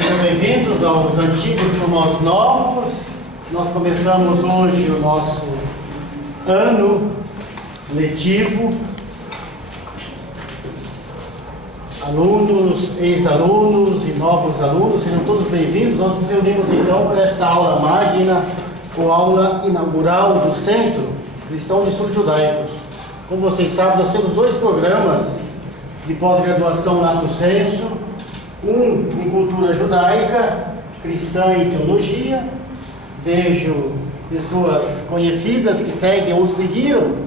Sejam bem-vindos aos antigos como aos novos. Nós começamos hoje o nosso ano letivo. Alunos, ex-alunos e novos alunos, sejam todos bem-vindos. Nós nos reunimos então para esta aula magna, ou aula inaugural do Centro Cristão de Estudos Judaicos. Como vocês sabem, nós temos dois programas de pós-graduação lato sensu, um em cultura judaica, cristã e teologia. Vejo pessoas conhecidas que seguem ou seguiram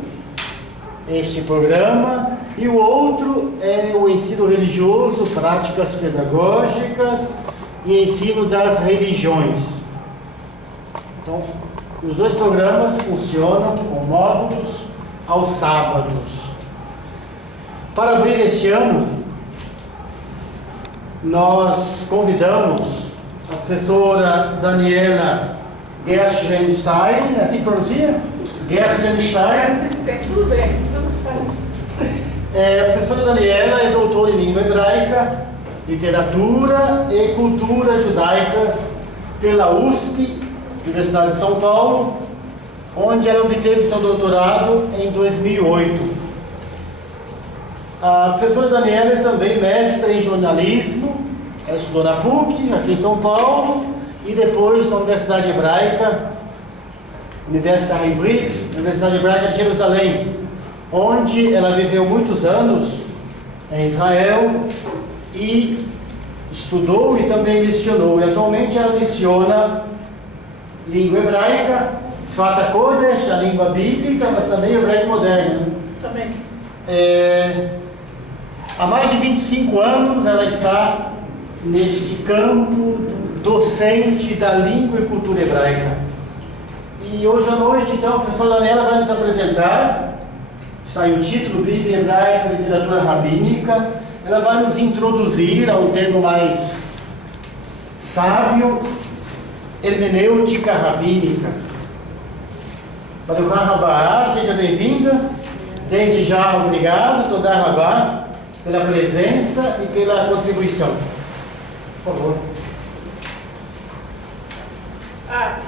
este programa, e o outro é o ensino religioso, práticas pedagógicas e ensino das religiões. Então, os dois programas funcionam com módulos aos sábados. Para abrir este ano, nós convidamos a professora Daniela Gershenstein, assim pronuncia? Gershenstein. Tudo bem. A professora Daniela é doutora em língua hebraica, literatura e cultura judaicas pela USP, Universidade de São Paulo, onde ela obteve seu doutorado em 2008. A professora Daniela é também mestre em jornalismo. Ela estudou na PUC, aqui em São Paulo, e depois na Universidade Hebraica, Universidade Hebraica de Jerusalém, onde ela viveu muitos anos em Israel e estudou e também lecionou. E atualmente ela leciona língua hebraica, Sfat HaKodesh, a língua bíblica, mas também hebraico moderno. Também. Há mais de 25 anos ela está neste campo docente da língua e cultura hebraica. E hoje à noite, então, a professora Daniela vai nos apresentar. Está aí o título: Bíblia Hebraica, Literatura Rabínica. Ela vai nos introduzir a um termo mais sábio, hermenêutica rabínica. Baruch Rabá, seja bem-vinda. Desde já, obrigado, Todá Rabá, pela presença e pela contribuição. Por favor.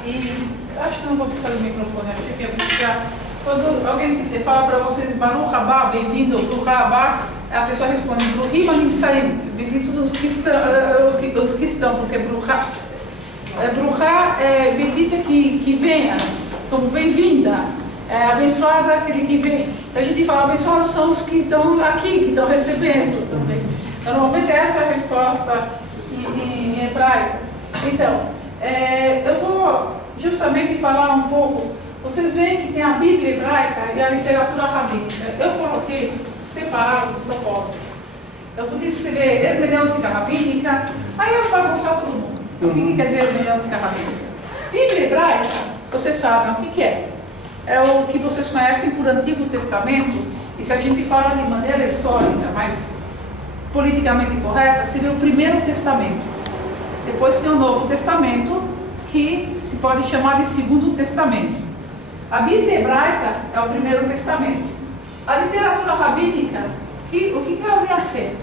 E acho que não vou precisar do microfone, acho que ia precisar. Quando alguém fala para vocês, Baruch Rabá, bem-vindo, Baruch Rabá, a pessoa responde, Baruch Rabá, benditos os que estão, porque Baruch é bendita que venha, como bem-vinda, abençoada aquele que vem. Então a gente fala, abençoados são os que estão aqui, que estão recebendo também. Normalmente essa é a resposta em hebraico. Então, eu vou justamente falar um pouco. Vocês veem que tem a Bíblia hebraica e a literatura rabínica. Eu coloquei separado de propósito. Eu podia escrever hermenêutica rabínica, aí eu vou mostrar todo mundo. O que quer dizer hermenêutica rabínica? Bíblia hebraica, vocês sabem o que é. É o que vocês conhecem por Antigo Testamento, e se a gente fala de maneira histórica, mas politicamente correta, seria o Primeiro Testamento. Depois tem o Novo Testamento, que se pode chamar de Segundo Testamento. A Bíblia hebraica é o Primeiro Testamento. A literatura rabínica, o que ela vem a ser?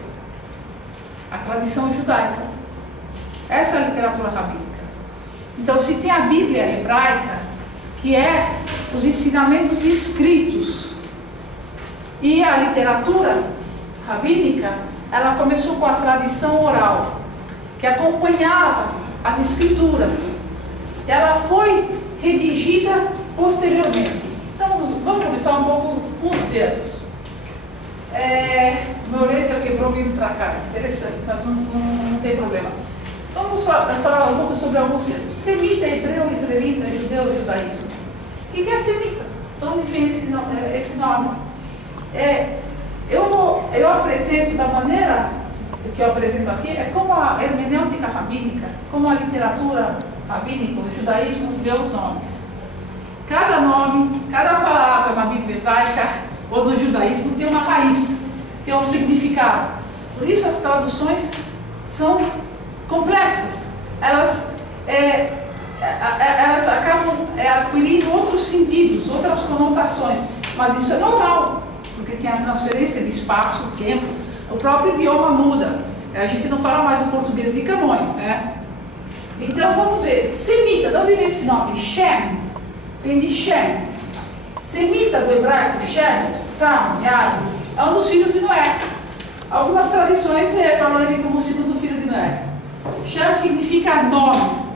A tradição judaica. Essa é a literatura rabínica. Então, se tem a Bíblia hebraica, que é os ensinamentos escritos, e a literatura rabínica, ela começou com a tradição oral, que acompanhava as escrituras. Ela foi redigida posteriormente. Então, vamos começar um pouco com os termos. Meu laser quebrou vindo para cá, interessante, mas não tem problema. Vamos só falar um pouco sobre alguns termos. Semita, hebreu, israelita, judeu, judaísmo. O que é semita? De onde vem esse nome? Eu apresento da maneira que eu apresento aqui, é como a hermenêutica rabínica, como a literatura rabínica, o judaísmo vê os nomes. Cada nome, cada palavra na Bíblia hebraica ou no judaísmo tem uma raiz, tem um significado. Por isso as traduções são complexas. Elas acabam adquirindo outros sentidos, outras conotações, mas isso é normal, porque tem a transferência de espaço, tempo, o próprio idioma muda. A gente não fala mais o português de Camões, né? Então vamos ver. Semita, de onde vem esse nome? Shem. Vem de Shem. Semita do hebraico, Shem, Sam, Yad, é um dos filhos de Noé. Algumas tradições falam ele como o segundo filho de Noé. Shem significa nome.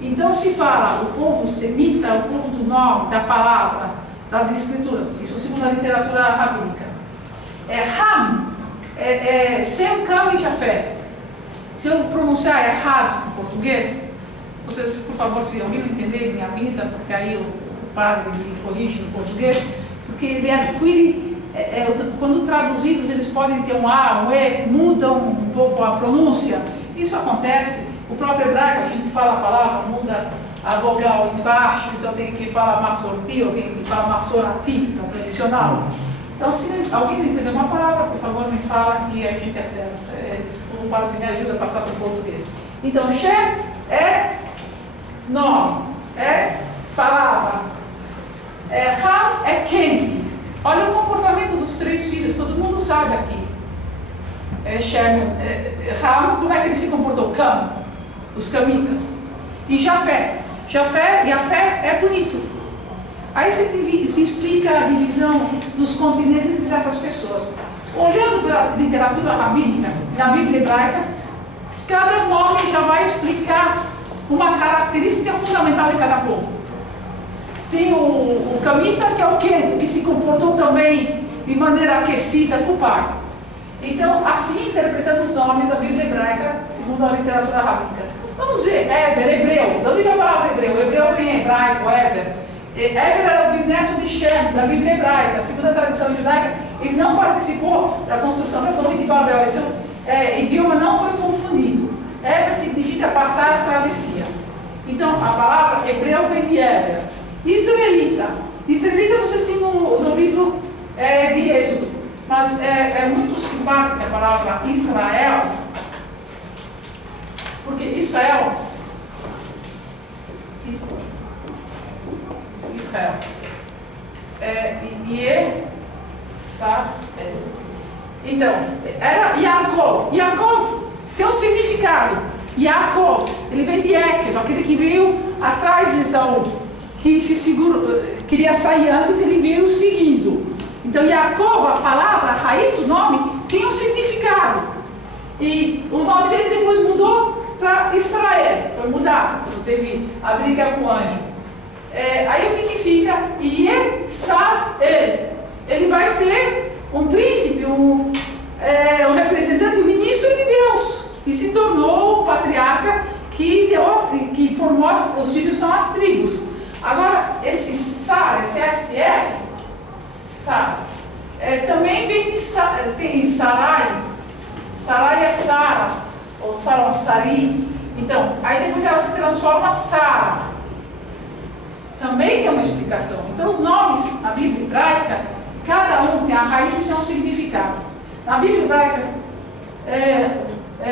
Então se fala o povo semita, o povo do nome, da palavra, das escrituras. Isso segundo a literatura rabínica. Ham, Sem, Cam e Jafé. Se eu pronunciar errado em português, vocês, por favor, se alguém não entender, me avisa, porque aí o padre me corrige em português, porque ele adquire, quando traduzidos, eles podem ter um A, um E, mudam um pouco a pronúncia. Isso acontece, o próprio hebraico, a gente fala a palavra, muda a vogal embaixo, então tem que falar massorti, alguém que fala massorati, é tradicional. Então, se alguém não entender uma palavra, por favor, me fala que a gente acerta. O padre me ajuda a passar para o português. Então, Shem é nome, é palavra. Ham é quente. Olha o comportamento dos três filhos, todo mundo sabe aqui. Ham, como é que ele se comportou? Cam, os camitas. E Jafé. Jafé é bonito. Aí se explica a divisão dos continentes dessas pessoas. Olhando para a literatura rabínica, na Bíblia hebraica, cada nome já vai explicar uma característica fundamental de cada povo. Tem o camita, que é o quento, que se comportou também de maneira aquecida com o pai. Então, assim interpretando os nomes da Bíblia hebraica, segundo a literatura rabínica. Vamos ver, Ever, hebreu. De onde vem a palavra hebreu? Hebreu vem em hebraico, Ever. Ever era o bisneto de Shem, da Bíblia hebraica. Segundo a tradição judaica, ele não participou da construção da Torre de Babel. Esse idioma não foi confundido. Ever significa passar a travessia. Então, a palavra hebreu vem de Ever. Israelita. Israelita vocês têm no livro de Êxodo. Mas é muito simpática a palavra Israel. Porque Israel. Então, era Yaakov. Yaakov tem um significado. Yaakov, ele vem de Ekev, aquele que veio atrás de Esaú, que queria sair antes, ele veio seguindo. Então, Yaakov, a palavra, a raiz do nome, tem um significado. E o nome dele depois mudou para Israel, foi mudado, teve a briga com o anjo. Aí o que fica? Yesael. Ele vai ser um príncipe, um representante, um ministro de Deus. E se tornou o patriarca que formou os filhos, são as tribos. Agora, esse Sar, esse SR, Sar, também vem de tem Sarai. Sarai é Sara, ou falam Sari. Então, aí depois ela se transforma Sara. Também tem uma explicação. Então, os nomes na Bíblia hebraica, cada um tem a raiz e tem um significado. Na Bíblia hebraica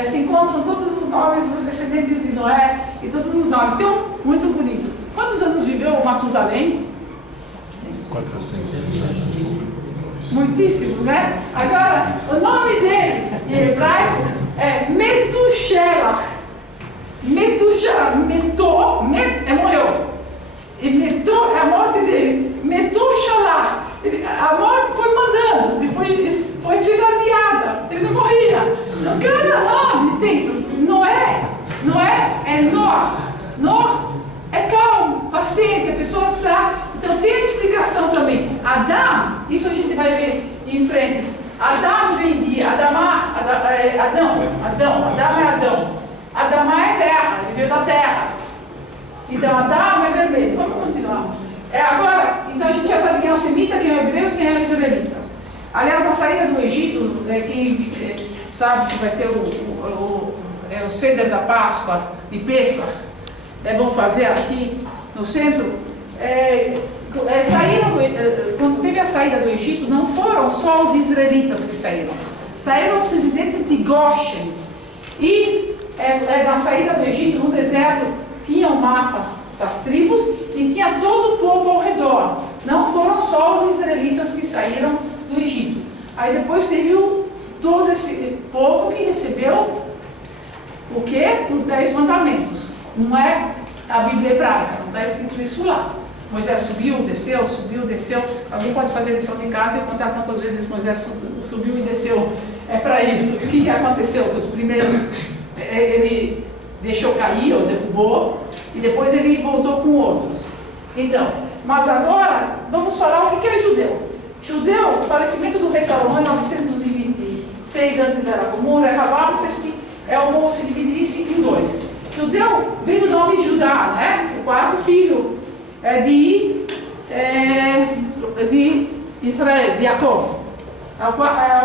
se encontram todos os nomes dos descendentes de Noé e todos os nomes. Tem um muito bonito. Quantos anos viveu o Matusalém? 400. Muitíssimos, né? Agora, o nome dele em hebraico é Metushelach. Metushelach, morreu. E Metô é a morte dele. Metushelach, a morte foi mandando, foi sendo adiada, ele não morria. Então, cada nome tem. Noé é Noah. Noah é calmo, paciente, a pessoa está. Então tem a explicação também. Adão, isso a gente vai ver em frente. Adão vem de Adamá, Adão é Adão. Adamá é terra, ele veio da terra. Então Adão é vermelho. Vamos continuar. Agora, então a gente já sabe quem é o semita, quem é o hebreu e quem é o israelita. Aliás, na saída do Egito, quem sabe que vai ter o Seder da Páscoa de Pêssar, vão fazer aqui no centro. Quando teve a saída do Egito, não foram só os israelitas que saíram. Saíram os residentes de Goshen. E na saída do Egito, no deserto, tinha um mapa das tribos e tinha todo o povo ao redor. Não foram só os israelitas que saíram do Egito. Aí depois teve todo esse povo que recebeu o quê? Os 10 mandamentos. Não é a Bíblia hebraica, não está escrito isso lá. Moisés subiu, desceu. Alguém pode fazer lição de casa e contar quantas vezes Moisés subiu e desceu. É para isso. E o que aconteceu? Os primeiros, ele deixou cair ou derrubou, e depois ele voltou com outros. Então, mas agora, vamos falar o que é judeu. Judeu, o falecimento do rei Salomão em 926 antes era comum, Rehavam, é o bom se dividisse em dois. Judeu vem do nome Judá, né? O quarto filho de Israel, de Yaakov. É o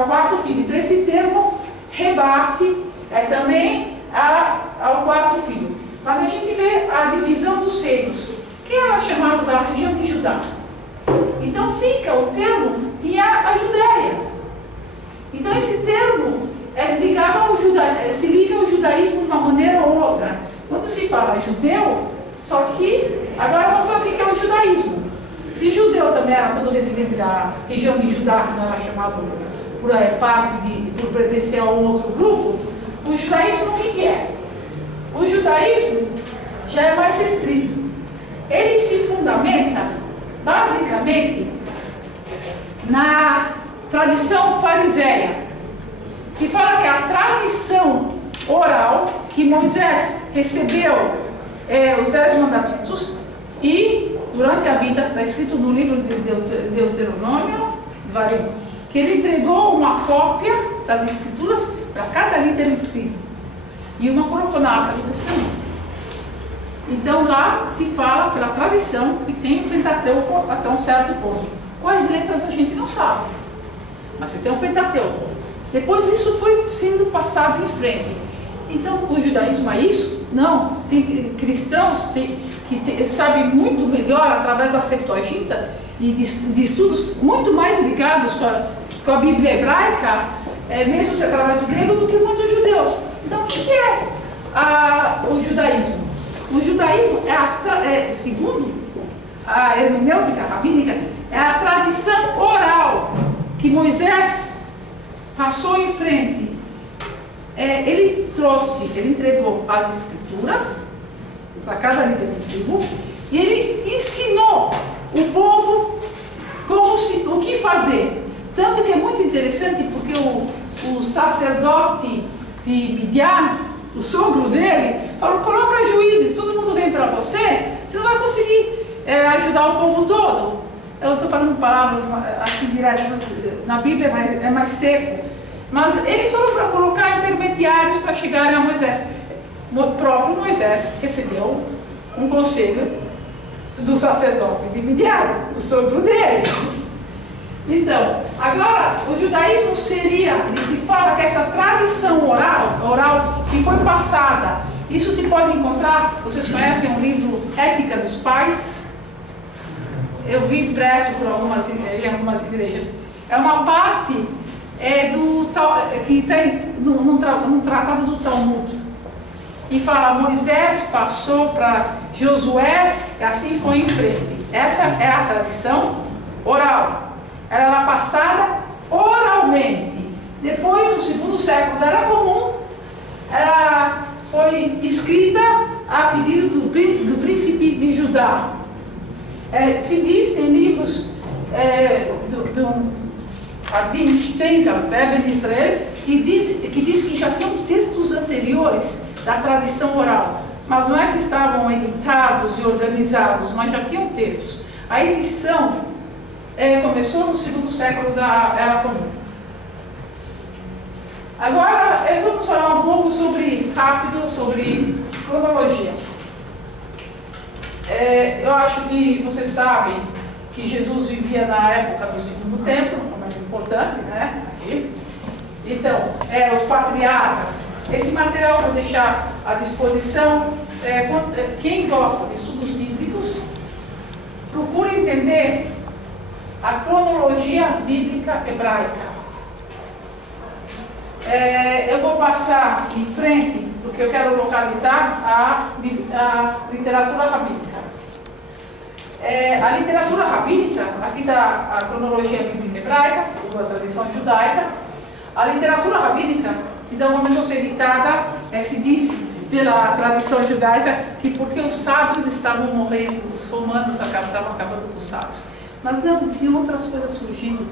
quarto filho. Então esse termo rebate também ao quarto filho. Mas a gente vê a divisão dos reinos, que era chamado da região de Judá. Então fica, o termo tinha a Judéia. Então esse termo se liga ao judaísmo de uma maneira ou outra. Quando se fala judeu, só que agora vamos ver o que é o judaísmo. Se judeu também era todo residente da região de Judá, que não era chamado por pertencer a um outro grupo, o judaísmo o que é? O judaísmo já é mais restrito. Ele se fundamenta basicamente na tradição fariseia. Se fala que a tradição oral que Moisés recebeu os 10 mandamentos e durante a vida, está escrito no livro de Deuteronômio, que ele entregou uma cópia das escrituras para cada líder de tribo e uma coronada do Testamento. Então lá se fala pela tradição que tem o Pentateuco até um certo ponto. Quais letras a gente não sabe, mas você tem o Pentateuco. Depois isso foi sendo passado em frente. Então o judaísmo é isso? Não. Tem cristãos que sabem muito melhor através da Septuaginta e de estudos muito mais ligados com a Bíblia hebraica, mesmo se através do grego, do que muitos judeus. Então o que é o judaísmo? O judaísmo segundo a hermenêutica rabínica, é a tradição oral que Moisés passou em frente. Ele entregou as escrituras para cada líder de tribo e ele ensinou o povo o que fazer. Tanto que é muito interessante porque o sacerdote de Midian, o sogro dele, falou: coloca juízes, todo mundo vem para você não vai conseguir ajudar o povo todo. Eu estou falando palavras assim diretas, na Bíblia é mais seco. Mas ele falou para colocar intermediários para chegarem a Moisés. O próprio Moisés recebeu um conselho do sacerdote de Midian, do sogro dele. Então, agora, o judaísmo seria, se fala que essa tradição oral que foi passada, isso se pode encontrar, vocês conhecem o livro Ética dos Pais? Eu vi impresso em algumas igrejas. É uma parte que tem no tratado do Talmud. E fala, Moisés passou para Josué e assim foi em frente. Essa é a tradição oral. Ela era passada oralmente. Depois, no segundo século da Era Comum, ela foi escrita a pedido do príncipe de Judá. Se diz em livros Adim Steinsaltz, Eben Israel, que diz que já tinham textos anteriores da tradição oral, mas não é que estavam editados e organizados, mas já tinham textos. A edição começou no segundo século da Era Comum. Agora vamos falar um pouco sobre cronologia. Eu acho que vocês sabem que Jesus vivia na época do segundo templo, o mais importante, né? Aqui. Então, os patriarcas. Esse material eu vou deixar à disposição. Quem gosta de estudos bíblicos, procure entender a cronologia bíblica hebraica. Eu vou passar em frente, porque eu quero localizar a literatura rabínica. A literatura rabínica, aqui está a cronologia bíblica hebraica, segundo a tradição judaica. A literatura rabínica, então, começou a ser editada, se diz, pela tradição judaica, que porque os sábios estavam morrendo, os romanos estavam acabando com os sábios. Mas não, tinha outras coisas surgindo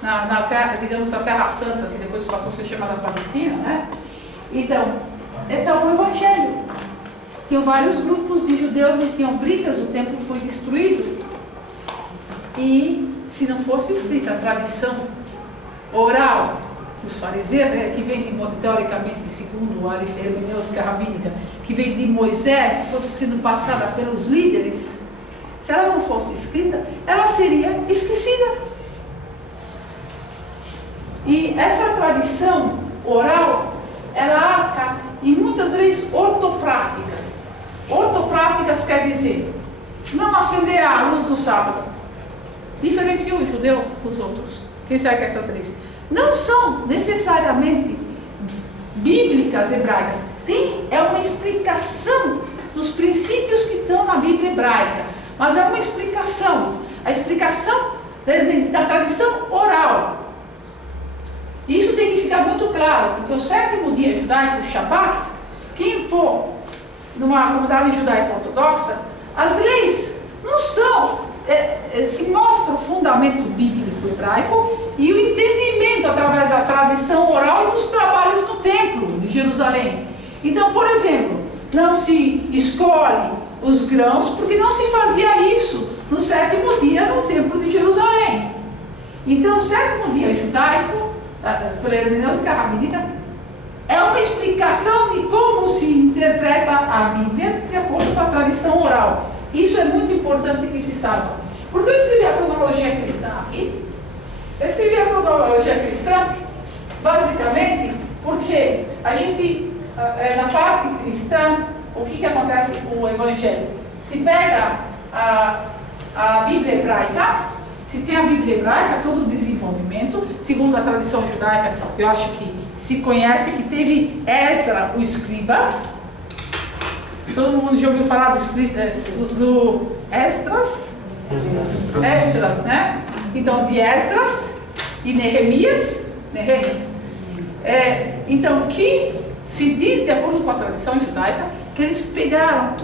na terra, digamos, a Terra Santa, que depois passou a ser chamada Palestina, né? Então o Evangelho. Tinham vários grupos de judeus e tinham brigas, o templo foi destruído. E se não fosse escrita a tradição oral dos fariseus, né, que vem teoricamente, segundo a hermenêutica rabínica, que vem de Moisés, que foi sendo passada pelos líderes, se ela não fosse escrita, ela seria esquecida. E essa tradição oral, ela arca em muitas leis ortopráticas. Ortopráticas quer dizer não acender a luz no sábado. Diferencia o judeu dos outros. Quem sabe que essas leis não são necessariamente bíblicas hebraicas. É uma explicação dos princípios que estão na Bíblia hebraica. Mas é uma explicação. A explicação da tradição oral. Isso tem que ficar muito claro, porque o sétimo dia judaico, o Shabat, quem for numa comunidade judaica ortodoxa, as leis não são, se mostra o fundamento bíblico hebraico e o entendimento através da tradição oral e dos trabalhos no templo de Jerusalém. Então, por exemplo, não se escolhe os grãos, porque não se fazia isso no sétimo dia no templo de Jerusalém. Então, o sétimo dia judaico, pela hermenêutica rabínica, é uma explicação de como se interpreta a Bíblia de acordo com a tradição oral. Isso é muito importante que se saiba. Porque eu escrevi a cronologia cristã aqui. Eu escrevi a cronologia cristã basicamente porque a gente, na parte cristã, o que acontece com o Evangelho? Se pega a Bíblia hebraica. Se tem a Bíblia hebraica, todo o desenvolvimento, segundo a tradição judaica, eu acho que se conhece que teve Esdra, o escriba. Todo mundo já ouviu falar do Esdras? Esdras, né? Então, de Esdras e Neemias. Então, que se diz, de acordo com a tradição judaica, que eles pegaram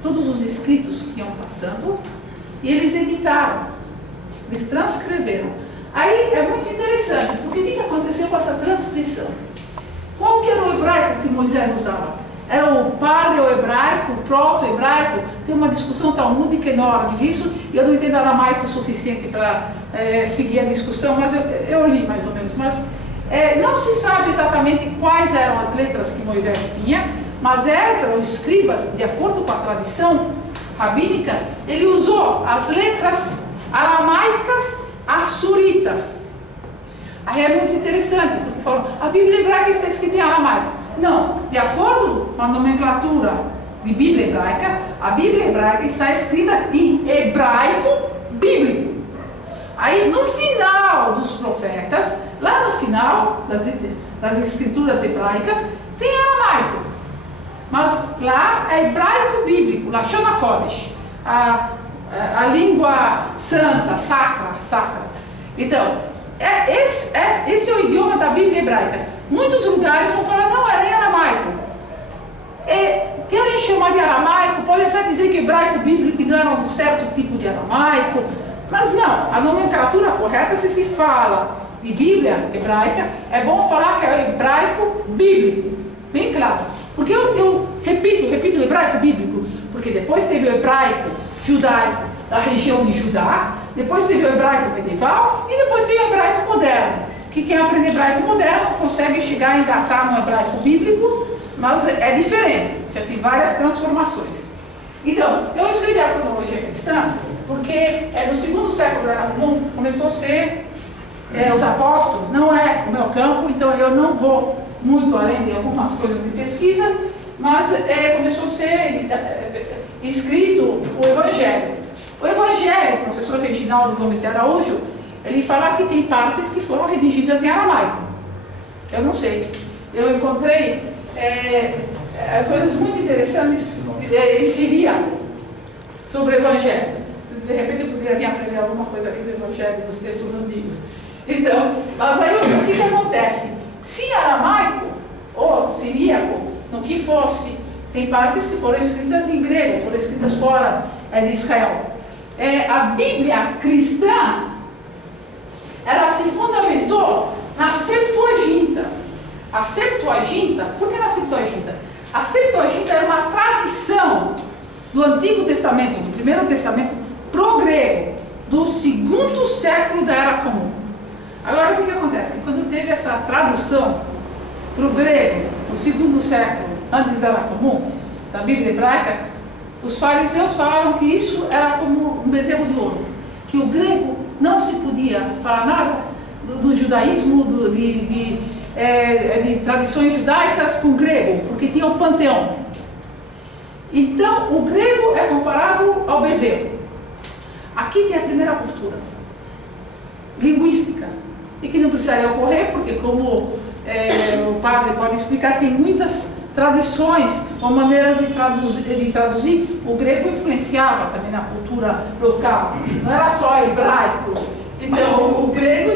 todos os escritos que iam passando e eles editaram. Eles transcreveram. Aí é muito interessante, porque o que aconteceu com essa transcrição? Qual que era o hebraico que Moisés usava? Era o paleo-hebraico, o proto-hebraico? Tem uma discussão talmúdica enorme nisso, e eu não entendo aramaico o suficiente para seguir a discussão, mas eu li mais ou menos. Mas não se sabe exatamente quais eram as letras que Moisés tinha, mas Esdra, o escribas, de acordo com a tradição rabínica, ele usou as letras aramaicas assuritas. Aí é muito interessante, porque falam, a Bíblia hebraica está escrita em aramaico. Não, de acordo com a nomenclatura de Bíblia hebraica, a Bíblia hebraica está escrita em hebraico bíblico. Aí no final dos profetas, lá no final das escrituras hebraicas, tem aramaico. Mas lá é hebraico bíblico, Lashon HaKodesh, a língua santa, sacra. Então, esse é o idioma da Bíblia hebraica. Muitos lugares vão falar, não, é nem aramaico. Querem chamar de aramaico, pode até dizer que hebraico bíblico não era um certo tipo de aramaico, mas não, a nomenclatura correta, se fala de Bíblia hebraica, é bom falar que é o hebraico bíblico, bem claro. Porque eu repito o hebraico bíblico, porque depois teve o hebraico judaico da região de Judá, depois teve o hebraico medieval e depois tem o hebraico moderno, que quem aprende hebraico moderno consegue chegar a engatar no hebraico bíblico, mas é diferente, já tem várias transformações. Então, eu escrevi a cronologia cristã porque no segundo século da Era Comum começou a ser os apóstolos, não é o meu campo, então eu não vou muito além de algumas coisas de pesquisa, mas começou a ser escrito o Evangelho. O Evangelho, o professor Reginaldo Gomes de Araújo, ele fala que tem partes que foram redigidas em aramaico. Eu não sei. Eu encontrei coisas muito interessantes em siríaco sobre o Evangelho. De repente eu poderia vir aprender alguma coisa aqui do Evangelho, dos textos antigos. Então, mas aí o que acontece? Se aramaico ou siríaco, no que fosse, tem partes que foram escritas em grego, foram escritas fora de Israel. A Bíblia cristã, ela se fundamentou na Septuaginta. A Septuaginta, por que na Septuaginta? A Septuaginta era uma tradição do Antigo Testamento, do Primeiro Testamento, pro grego, do 2º século da Era Comum. Agora, o que acontece? Quando teve essa tradução para o grego, no 2º século, antes da Era Comum, da Bíblia hebraica, os fariseus falaram que isso era como um bezerro de ouro, que o grego não se podia falar nada do judaísmo, de tradições judaicas com o grego, porque tinha o panteão. Então, o grego é comparado ao bezerro. Aqui tem a primeira cultura linguística, e que não precisaria ocorrer, porque como o padre pode explicar, tem muitas tradições ou maneiras de traduzir. O grego influenciava também na cultura local, não era só hebraico. Então, o grego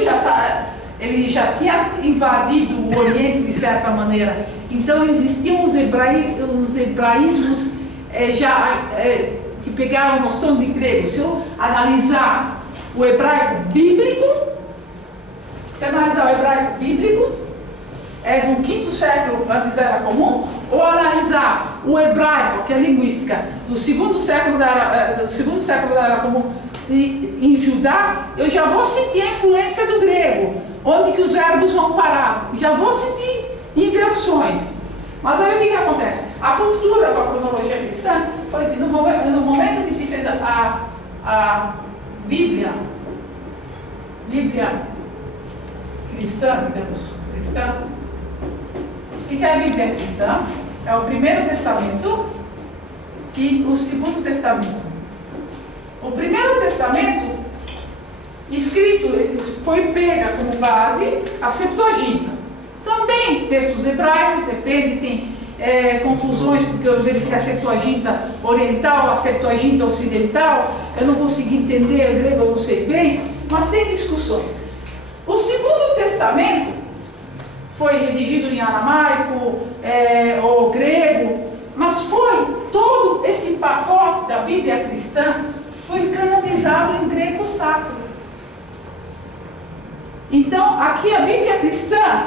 ele já tinha invadido o Oriente de certa maneira. Então, existiam os hebraísmos que pegavam a noção de grego. Se eu analisar o hebraico bíblico, é do 5º século antes da Era Comum, ou analisar o hebraico, que é linguística, do 2º século da Era Comum em Judá, eu já vou sentir a influência do grego, onde que os verbos vão parar, já vou sentir inversões. Mas aí o que acontece? A cultura com a cronologia cristã foi que no momento que se fez a Bíblia cristã, o que é a Bíblia cristã? É o Primeiro Testamento e o Segundo Testamento. O Primeiro Testamento, escrito, foi pega como base a Septuaginta. Também textos hebraicos, depende, tem confusões, porque eu verifiquei a Septuaginta oriental, a Septuaginta ocidental, eu não consegui entender, o grego eu não sei bem, mas tem discussões. O Segundo Testamento foi redigido em aramaico ou grego, mas foi todo esse pacote da Bíblia cristã foi canonizado em grego sacro. Então, aqui a Bíblia cristã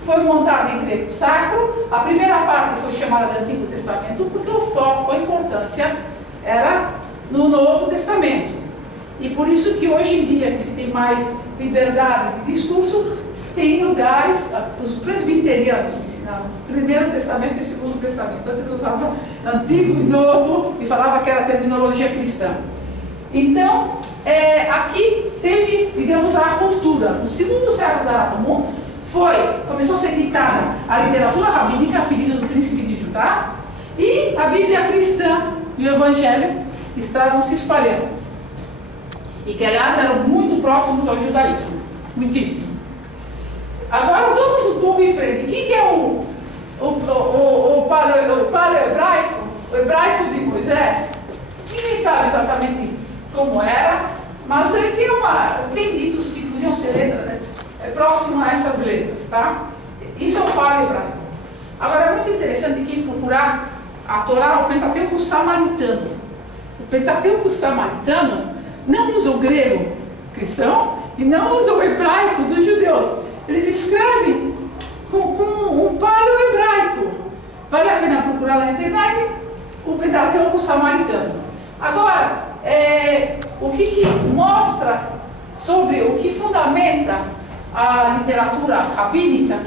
foi montada em grego sacro. A primeira parte foi chamada de Antigo Testamento porque o foco, a importância era no Novo Testamento. E por isso que hoje em dia, que se tem mais liberdade de discurso, tem lugares, os presbiterianos me ensinaram Primeiro Testamento e Segundo Testamento. Antes usavam Antigo e Novo e falava que era terminologia cristã. Então, aqui teve, digamos, a cultura. No 2º século da Era Comum, começou a ser ditada a literatura rabínica a pedido do príncipe de Judá, e a Bíblia cristã e o Evangelho estavam se espalhando. E que, aliás, eram muito próximos ao judaísmo. Muitíssimo. Agora vamos um pouco em frente. O que é o paleo-hebraico? O hebraico de Moisés? Ninguém sabe exatamente como era, mas ele tem ditos que podiam ser letras, né? Próximo a essas letras, tá? Isso é o paleo-hebraico. Agora é muito interessante quem procurar a Torá, o Pentateuco samaritano. O Pentateuco samaritano não usa o grego cristão e não usa o hebraico dos judeus. Eles escrevem com um paleo-hebraico. Vale a pena procurar na internet o Pentateuco samaritano. Agora, o que mostra sobre o que fundamenta a literatura rabínica,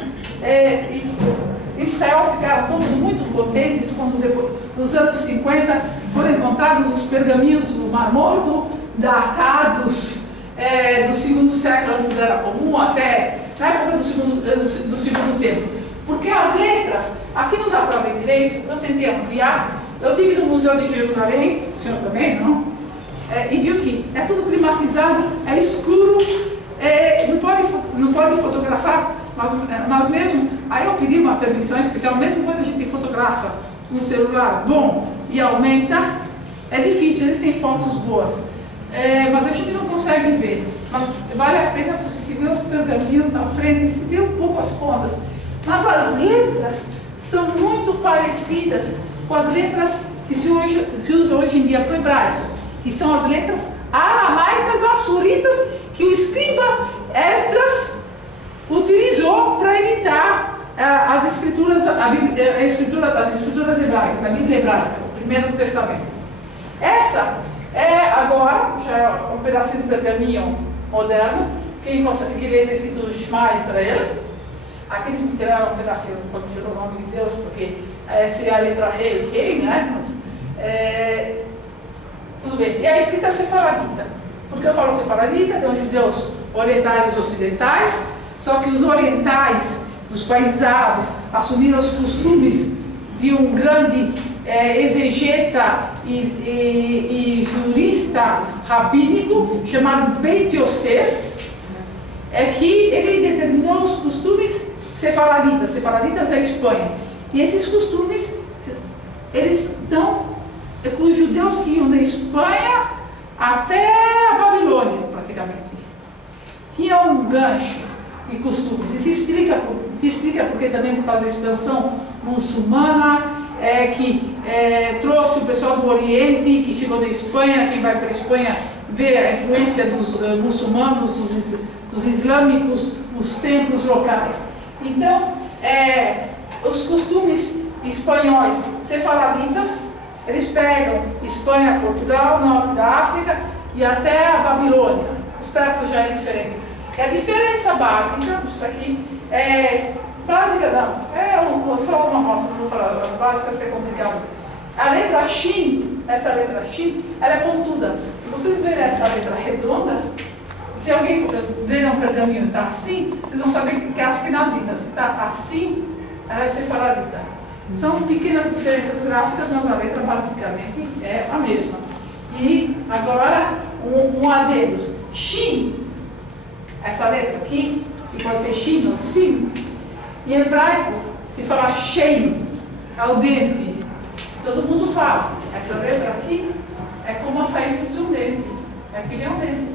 Israel ficaram todos muito contentes quando, depois, nos anos 50, foram encontrados os pergaminhos do Mar Morto, datados do 2º século antes da Era Comum, até na época do segundo tempo. Porque as letras, aqui não dá para ver direito, eu tentei ampliar. Eu estive no Museu de Jerusalém, o senhor também, não? E viu que é tudo climatizado, é escuro, não pode fotografar, mas mesmo, aí eu pedi uma permissão especial, mesmo quando a gente fotografa no celular bom e aumenta, é difícil, eles têm fotos boas, mas a gente não consegue ver. Mas vale a pena porque se vê os pergaminhos na frente, se vê um pouco as pontas. Mas as letras são muito parecidas com as letras que se usa hoje em dia para o hebraico, que são as letras aramaicas assuritas que o escriba Esdras utilizou para editar as escrituras, as escrituras hebraicas, a Bíblia hebraica, o Primeiro Testamento. Essa é agora, já é um pedacinho de pergaminho moderno, quem consegue ler esse do Shema Israel. Aqueles me tiraram um pedacinho quando tirou o nome de Deus, porque seria a letra rei, né? Mas, tudo bem. E a escrita sefaradita. Por que eu falo sefaradita? Tem os judeus orientais e os ocidentais, só que os orientais dos países árabes assumiram os costumes de um grande exegeta e jurista rabínico chamado Beit Yosef, que ele determinou os costumes sefaraditas. Sefaraditas é a Espanha. E esses costumes, eles estão com os judeus que iam da Espanha até a Babilônia, praticamente. Tinha um gancho de costumes. E se explica porque também por causa da expansão muçulmana, que trouxe o pessoal do Oriente, que chegou da Espanha. Quem vai para a Espanha vê a influência dos muçulmanos, dos islâmicos, nos templos locais. Então, os costumes espanhóis sefaraditas, eles pegam Espanha, Portugal, norte da África e até a Babilônia. Os persas já é diferente. A diferença básica, isso aqui, básica não, só uma amostra, não vou falar as básicas, que é complicado. A letra Shin, essa letra Shin, ela é pontuda. Se vocês verem essa letra redonda, se alguém ver um pergaminho e está assim, vocês vão saber que é askenazita. Se está assim, ela é sefaradita. São pequenas diferenças gráficas, mas a letra basicamente é a mesma. E agora, um adendo. Shin, essa letra aqui, que pode ser Shin ou Sin, em hebraico se fala Shem, é o dente. Todo mundo fala. Essa letra aqui é como as raízes de um dente. É que nem um dente.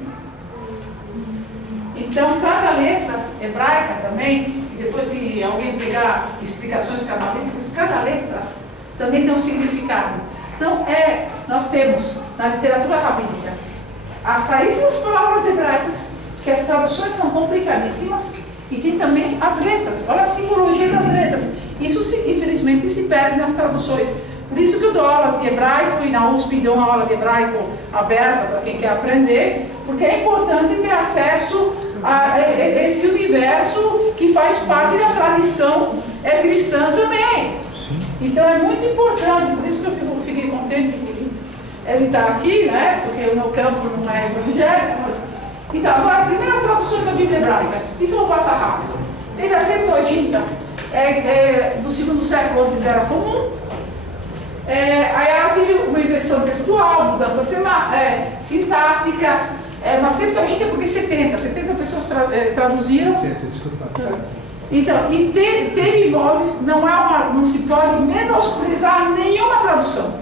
Então, cada letra hebraica também, e depois se alguém pegar explicações cabalistas, cada letra também tem um significado. Então, nós temos na literatura rabínica as raízes das palavras hebraicas, que as traduções são complicadíssimas, e tem também as letras. Olha a simbologia das letras. Isso, infelizmente, se perde nas traduções. Por isso que eu dou aulas de hebraico, e na USP dou uma aula de hebraico aberta para quem quer aprender, porque é importante ter acesso a esse universo que faz parte da tradição cristã também. Então é muito importante, por isso que eu fiquei contente que ele está aqui, né? Porque o meu campo não é evangélico. Mas... Então, agora, primeiras traduções da Bíblia hebraica. Isso eu vou passar rápido. Teve a Septuaginta, do segundo século antes era comum. Aí ela teve uma inversão textual, mudança sintática. Mas Septuaginta é porque 70 pessoas traduziram. Então, e teve moldes, não se pode menosprezar nenhuma tradução,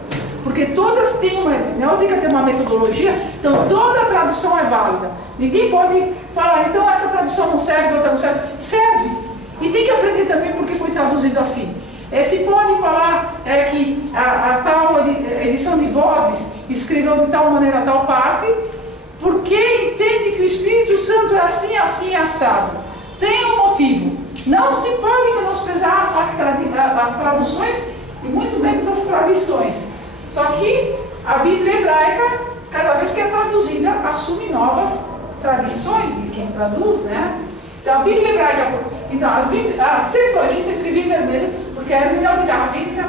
porque todas têm uma hermenêutica, tem uma metodologia, então toda tradução é válida. Ninguém pode falar, então essa tradução não serve, outra não serve. Serve! E tem que aprender também porque foi traduzido assim. Se pode falar que a tal edição de Vozes escreveu de tal maneira tal parte, porque entende que o Espírito Santo é assim, assim, assado. Tem um motivo. Não se pode menosprezar as traduções e muito menos as tradições. Só que a Bíblia hebraica, cada vez que é traduzida, assume tradições de quem traduz, né? Então a Bíblia hebraica, então a Septuaginta escreveu em vermelho, porque a hermenêutica rabínica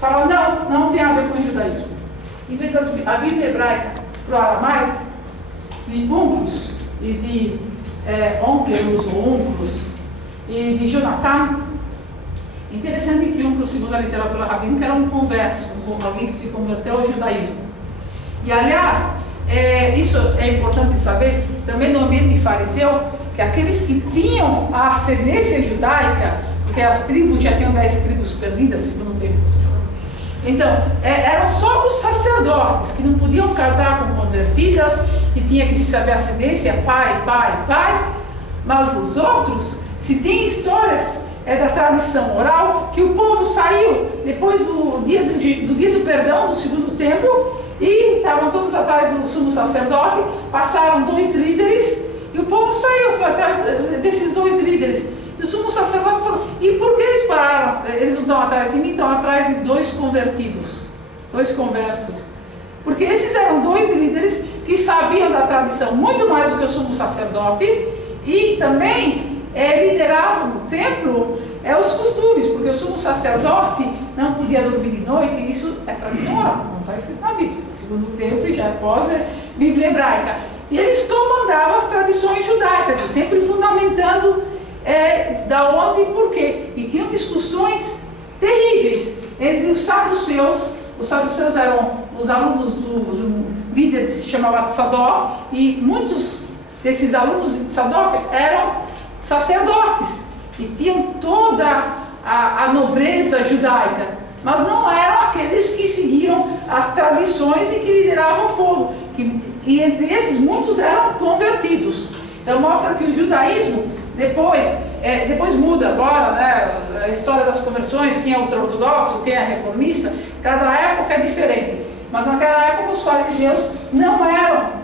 fala não tem a ver com o judaísmo. Em vez a Bíblia hebraica para o aramaico, de Unclus e de Onkelos ou Unclus e de Jonathan. Interessante que Unclus, segundo a literatura rabínica, era um converso, alguém que se converteu ao judaísmo. E aliás, isso é importante saber, também no ambiente fariseu, que aqueles que tinham a ascendência judaica, porque as tribos já tinham 10 tribos perdidas, segundo o tempo, Então, eram só os sacerdotes que não podiam casar com convertidas e tinha que se saber a ascendência, pai, mas os outros, se tem histórias da tradição oral, que o povo saiu depois do dia do perdão, do segundo templo, e estavam todos atrás do sumo sacerdote, passaram 2 líderes, e o povo saiu, foi atrás desses 2 líderes. E o sumo sacerdote falou, e por que eles pararam? Eles não estão atrás de mim, estão atrás de 2 convertidos, 2 conversos. Porque esses eram 2 líderes que sabiam da tradição muito mais do que o sumo sacerdote e também lideravam no templo os costumes, porque o sumo sacerdote não podia dormir de noite, isso é tradição oral, não está escrito na Bíblia. Segundo o templo, já é pós-Bíblia hebraica. E eles comandavam as tradições judaicas, sempre fundamentando da onde e por quê. E tinham discussões terríveis entre os saduceus. Os saduceus eram os alunos do líder que se chamava Tzadok, e muitos desses alunos de Tzadok eram sacerdotes e tinham toda a nobreza judaica, mas não eram aqueles que seguiam as tradições e que lideravam o povo. E entre esses, muitos eram convertidos. Então mostra que o judaísmo depois muda agora, né, a história das conversões, quem é ultra-ortodoxo, quem é reformista, cada época é diferente. Mas naquela época os fariseus não eram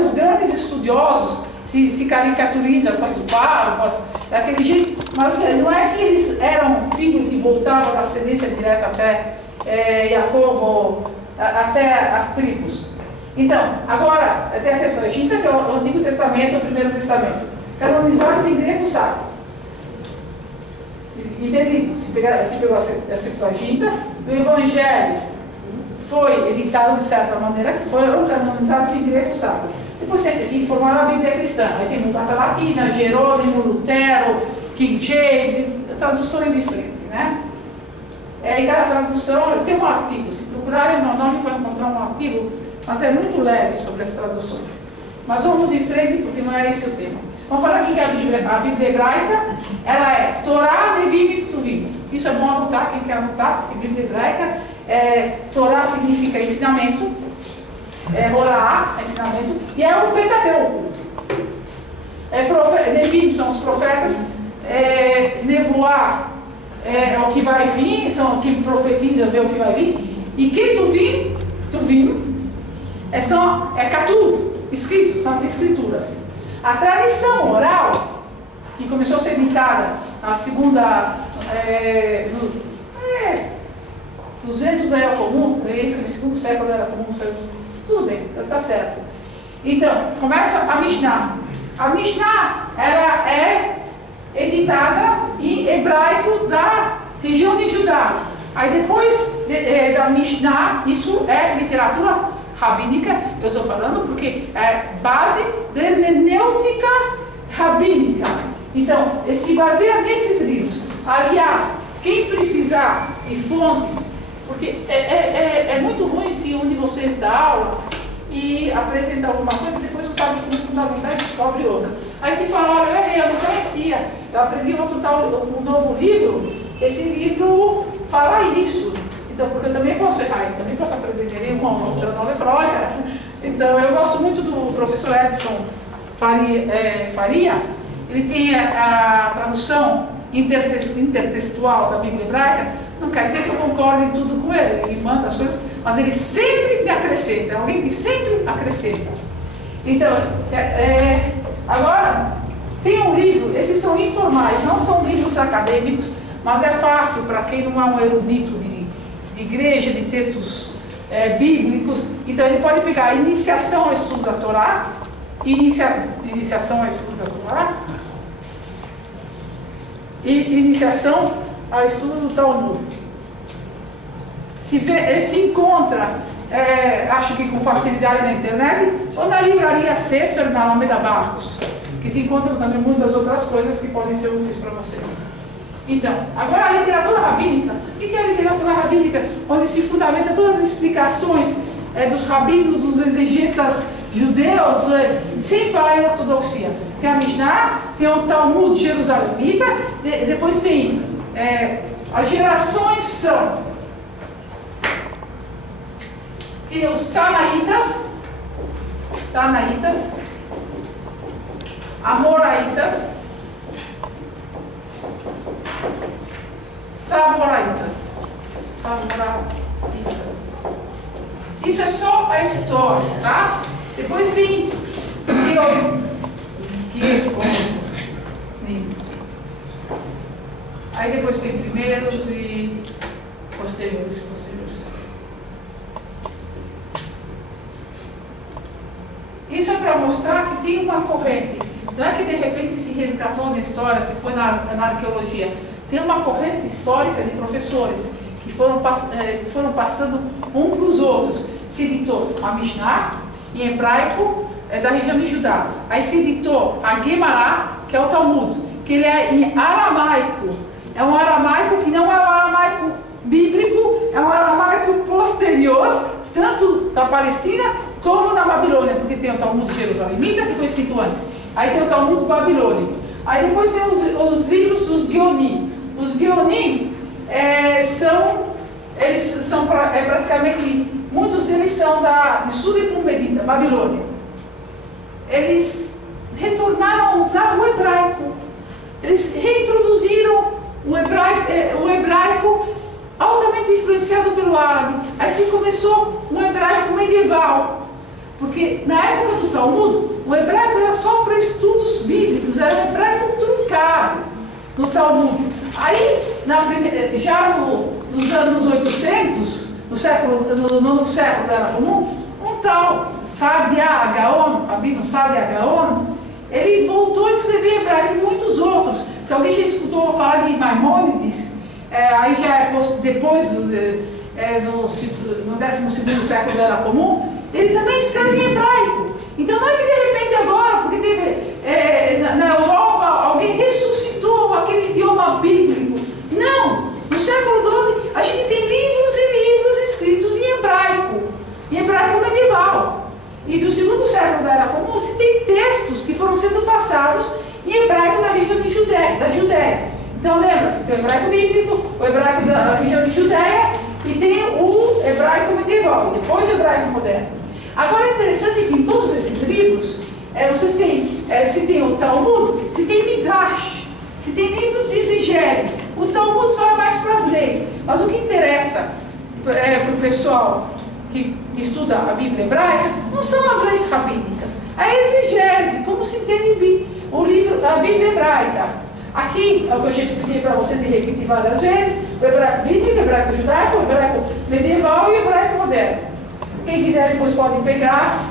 os grandes estudiosos, se caricaturiza com as barbas, daquele jeito, mas não é que eles eram filhos que voltavam da ascendência direta até Jacob, até as tribos. Então, agora, até a Septuaginta, que é o Antigo Testamento, o Primeiro Testamento, canonizados em grego sacro. Entendido? Se pegou a Septuaginta, o Evangelho foi editado de certa maneira, que foram canonizados em grego sacro. Depois você tem que formar a Bíblia cristã. Aí tem Vulgata Latina, Jerônimo, Lutero, King James, traduções diferentes, né? E cada tradução, tem um artigo, se procurarem no meu nome vai encontrar um artigo, mas é muito leve sobre as traduções. Mas vamos em frente, porque não é esse o tema. Vamos falar aqui que a Bíblia hebraica, ela é Torá, Nevim e Ketuvim. Isso é bom anotar, quem quer anotar, porque a Bíblia hebraica, Torá significa ensinamento, Orá, ensinamento, e é o Pentateuco. Nevim são os profetas, Nevoá é o que vai vir, são o que profetiza, vê o que vai vir, e Ketuvim é Katuv, escrito, são as escrituras. A tradição oral, que começou a ser editada na segunda, 200 era comum, no segundo século era comum, tudo bem, está certo. Então, começa a Mishnah. A Mishnah, ela é editada em hebraico da região de Judá. Aí depois da Mishnah, isso é literatura rabínica, eu estou falando porque é base da hermenêutica rabínica. Então, se baseia nesses livros. Aliás, quem precisar de fontes, porque é muito ruim se um de vocês dá aula e apresenta alguma coisa, depois não sabe como fundamentar e descobre outra. Aí se fala, olha, eu não conhecia, eu aprendi um novo livro, esse livro fala isso. Então, porque eu também posso errar, eu também posso aprender uma outra nova e falar, olha, então eu gosto muito do professor Edson Faria, ele tem a tradução intertextual da Bíblia hebraica, não quer dizer que eu concorde em tudo com ele, ele manda as coisas, mas ele sempre me acrescenta, é alguém que sempre acrescenta. Então, agora, tem um livro, esses são informais, não são livros acadêmicos, mas é fácil para quem não é um erudito de igreja, de textos bíblicos, então ele pode pegar Iniciação ao Estudo da Torá, Iniciação ao Estudo da Torá, e Iniciação ao Estudo do Talmud. Se encontra, acho que com facilidade na internet, ou na livraria Sefer, na Alameda Barros, que se encontram também muitas outras coisas que podem ser úteis para vocês. Então, agora a literatura rabínica. O que é a literatura rabínica? Onde se fundamenta todas as explicações dos rabinos, dos exegetas judeus, sem falar em ortodoxia. Tem a Mishnah, tem o Talmud jerusalemita, depois tem as gerações são Tem os Tanaitas, Amoraitas, Savoraitas. Isso é só a história, tá? Depois tem aí depois tem primeiros e posteriores. Isso é para mostrar que tem uma corrente. Não é que de repente se resgatou na história, se foi na arqueologia. Tem uma corrente histórica de professores que foram passando um para os outros. Se editou a Mishnah, em hebraico, da região de Judá. Aí se editou a Gemara, que é o Talmud, que ele é em aramaico. É um aramaico que não é um aramaico bíblico, é um aramaico posterior, tanto da Palestina como na Babilônia, porque tem o Talmud Jerusalemita, que foi escrito antes. Aí tem o Talmud babilônico. Aí depois tem os livros dos Geonim. Os Geonim são praticamente, muitos deles são de Suri-Pumbedita, Babilônia. Eles retornaram a usar o hebraico. Eles reintroduziram o hebraico altamente influenciado pelo árabe. Assim começou um hebraico medieval. Porque na época do Talmud, o hebraico era só para estudos bíblicos, era um hebraico truncado no Talmud. Aí, já nos anos 800, no nono século da Era Comum, um tal Saadia Gaon, Rabino Saadia Gaon, ele voltou a escrever hebraico e muitos outros. Se alguém já escutou falar de Maimônides, aí já é depois, no 12º século da Era Comum, ele também escreve em hebraico. Então não é que de repente agora, porque teve na Europa, alguém ressuscitou aquele idioma bíblico. Não! No século XII, a gente tem livros e livros escritos em hebraico medieval. E do 2º século da Era Comum, se tem textos que foram sendo passados em hebraico da região da Judéia. Então lembra-se, tem o hebraico bíblico, o hebraico da região de Judéia e tem o hebraico medieval, e depois o hebraico moderno. Agora é interessante que em todos esses livros, vocês têm, se tem o Talmud, se tem Midrash, se tem livros de exegese. O Talmud fala mais para as leis, mas o que interessa para o pessoal que estuda a Bíblia hebraica não são as leis rabínicas, a exegese, como se entende o livro da Bíblia hebraica. Aqui, é o que eu já expliquei para vocês e repeti várias vezes, o hebraico bíblico, o hebraico judaico, o hebraico medieval e o hebraico moderno. Quem quiser depois pode pegar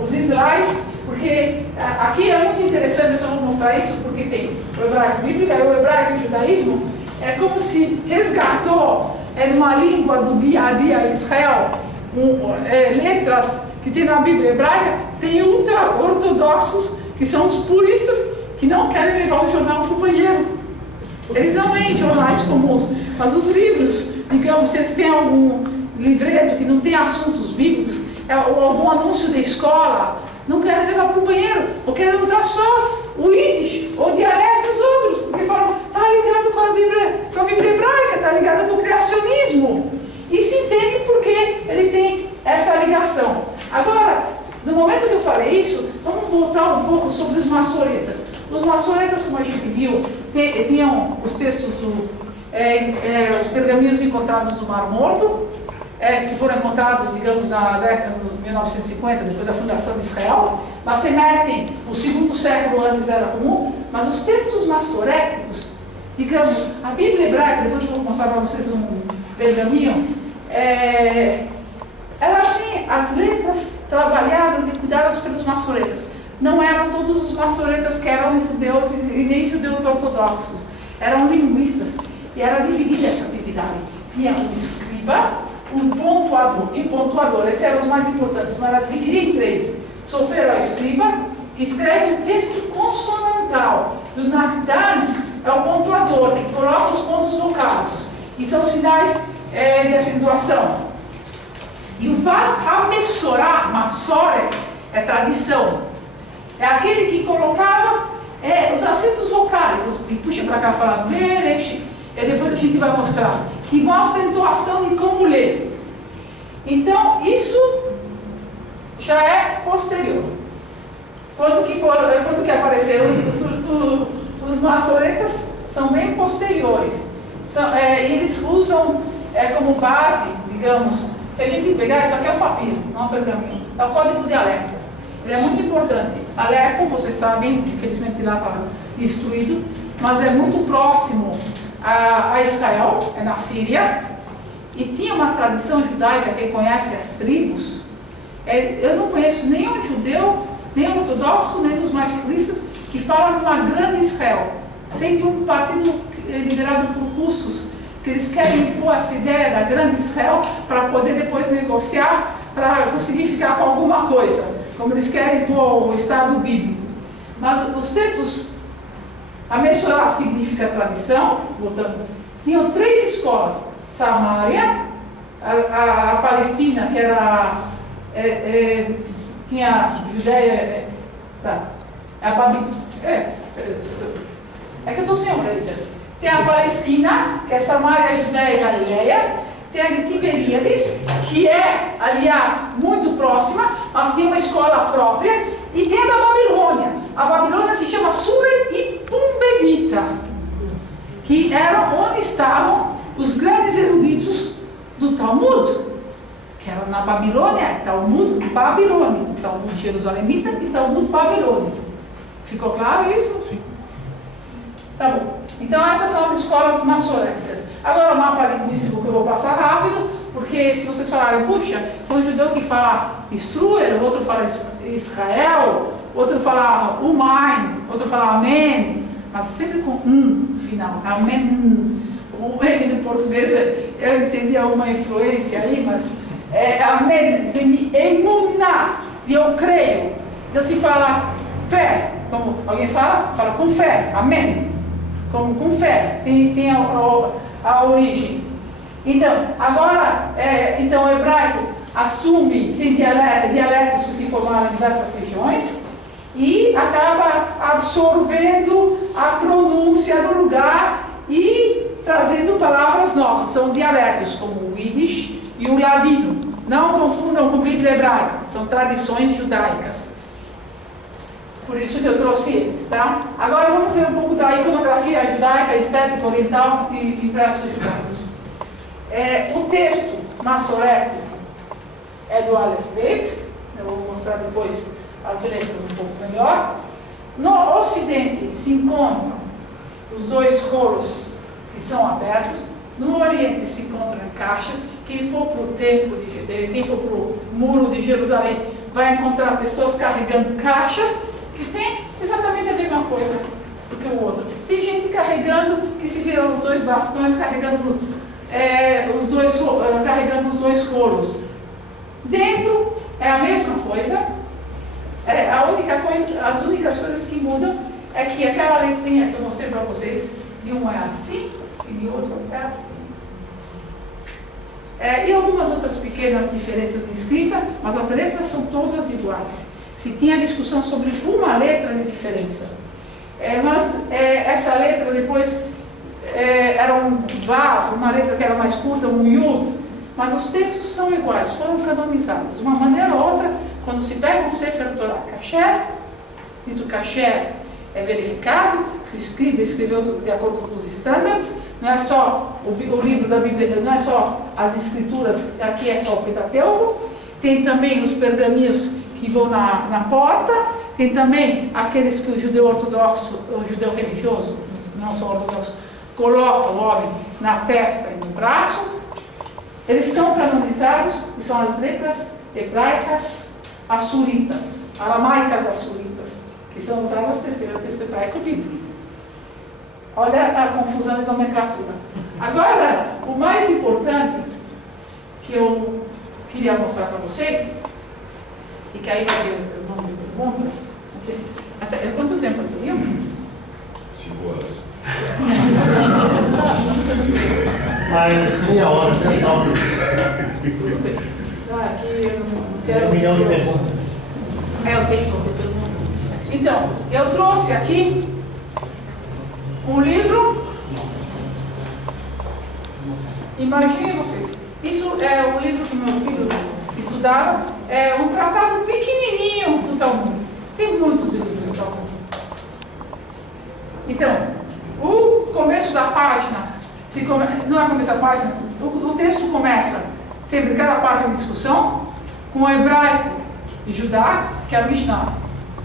os slides, porque aqui é muito interessante, eu só vou mostrar isso, porque tem o hebraico bíblico e o hebraico e o judaísmo, é como se resgatou numa língua do dia a dia Israel, letras que tem na Bíblia hebraica, tem ultra-ortodoxos, que são os puristas, que não querem levar o jornal para o banheiro. Eles não leem jornais comuns, mas os livros, digamos, se eles têm algum livreto que não tem assuntos bíblicos, ou algum anúncio da escola, não querem levar para o banheiro, ou querem usar só o Yiddish, ou o dialeto dos outros, porque falam, está ligado com a Bíblia hebraica, está ligado com o criacionismo. E se entende porque eles têm essa ligação. Agora, no momento que eu falei isso, vamos voltar um pouco sobre os maçoretas. Os maçoretas, como a gente viu, tinham os textos, os pergaminhos encontrados no Mar Morto, que foram encontrados, digamos, na década de 1950, depois da fundação de Israel, mas se metem no 2º século antes da Era Comum, mas os textos maçoréticos, digamos, a Bíblia hebraica, depois eu vou mostrar para vocês um pergaminho, ela tem as letras trabalhadas e cuidadas pelos maçoretas. Não eram todos os maçoretas que eram judeus e nem judeus ortodoxos, eram linguistas, e era dividida essa atividade. Tinha um escriba, um pontuador e pontuador, esses eram os mais importantes, mas era dividida em 3. Sofer é o escriba, que escreve um texto consonantal. E o Nagdan é o pontuador, que coloca os pontos vocálicos, e são sinais de acentuação. E o Bar HaMesorah, Masoret, é tradição. É aquele que colocava os acentos vocálicos, que puxa para cá e fala Meresh, e depois a gente vai mostrar, que mostra a entoação de como ler. Então, isso já é posterior. Quando que apareceram os maçoretas, são bem posteriores. Eles usam como base, digamos, se a gente pegar, isso aqui é um papiro, não é um pergaminho, é o Código de Alepo. Ele é muito importante. Alepo, vocês sabem, infelizmente lá está destruído, mas é muito próximo a Israel, é na Síria, e tinha uma tradição judaica, quem conhece as tribos, eu não conheço nenhum judeu, nem ortodoxo, nem dos mais puristas, que falam de uma grande Israel. Sei de um partido liderado por russos, que eles querem impor essa ideia da grande Israel para poder depois negociar, para conseguir ficar com alguma coisa, como eles querem impor o Estado bíblico. Mas os textos, a Mesorá significa tradição, voltando, tinham 3 escolas: Samaria, a Palestina, que era, tinha Judéia, a Babilônia, é que eu estou sem o laser. Tem a Palestina, que é Samaria, Judéia e Galileia. Tem a de Tiberíades, que é, aliás, muito próxima, mas tem uma escola própria. E tem a da Babilônia. A Babilônia se chama Sure e Pumbedita, que era onde estavam os grandes eruditos do Talmud, que era na Babilônia, Talmud babilônico, Talmud jerusalemita e Talmud babilônico. Ficou claro isso? Sim. Tá bom. Então essas são as escolas maçoréticas. Agora o mapa linguístico que eu vou passar rápido, porque se vocês falarem, puxa, tem um judeu que fala Struer, outro fala Israel, outro fala Umain, outro fala Amém, mas sempre com no final, Amém. O M no português, eu entendi alguma influência aí, mas Amém vem de emuná, de eu creio. Então se fala fé, como alguém fala com fé, Amém. Com fé, tem a origem. Então, agora, então o hebraico assume, tem dialetos que se formaram em diversas regiões e acaba absorvendo a pronúncia do lugar e trazendo palavras novas. São dialetos como o Yiddish e o ladino. Não confundam com Bíblia hebraica, são tradições judaicas. Por isso que eu trouxe eles, tá? Agora vamos ver um pouco da iconografia judaica, estética oriental e impressos judaicos. O texto maçorético é do Aleph Bet, eu vou mostrar depois as letras um pouco melhor. No Ocidente se encontram os 2 rolos que são abertos, no Oriente se encontram em caixas. Quem for para o templo, quem for para o muro de Jerusalém, vai encontrar pessoas carregando caixas, que tem exatamente a mesma coisa do que o outro. Tem gente carregando, que se vê os 2 bastões carregando carregando os 2 rolos. Dentro é a mesma coisa. As únicas coisas que mudam é que aquela letrinha que eu mostrei para vocês, de um é assim e de outro é assim. E algumas outras pequenas diferenças de escrita, mas as letras são todas iguais. Se tinha discussão sobre uma letra de diferença. Mas essa letra depois era um Vav, uma letra que era mais curta, um Yud, mas os textos são iguais, foram canonizados. De uma maneira ou outra, quando se pega um Sefer Torah Kasher, dito Kasher é verificado, o escriba escreveu de acordo com os estándares, não é só o livro da Bíblia, não é só as escrituras, aqui é só o Pentateuco, tem também os pergaminhos que vão na porta, tem também aqueles que o judeu ortodoxo, o judeu religioso, não só ortodoxo, coloca o homem na testa e no braço. Eles são canonizados e são as letras hebraicas assuritas, aramaicas assuritas, que são usadas para escrever o texto hebraico bíblico. Olha a confusão de nomenclatura. Agora, o mais importante que eu queria mostrar para vocês, e que aí vai ter um monte de perguntas. Quanto tempo eu tenho? 5 horas. Mais meia hora, até 9. Aqui eu não quero... 1 milhão de perguntas. Eu sei que vão ter perguntas. Então, eu trouxe aqui um livro. Imaginem vocês. Isso é um livro que meu filho estudava. É um tratado pequeno. muitos livros do Talmud. Então, o começo da página, não é o começo da página, o texto começa sempre cada página de discussão com o hebraico e judaico, que é a Mishnah.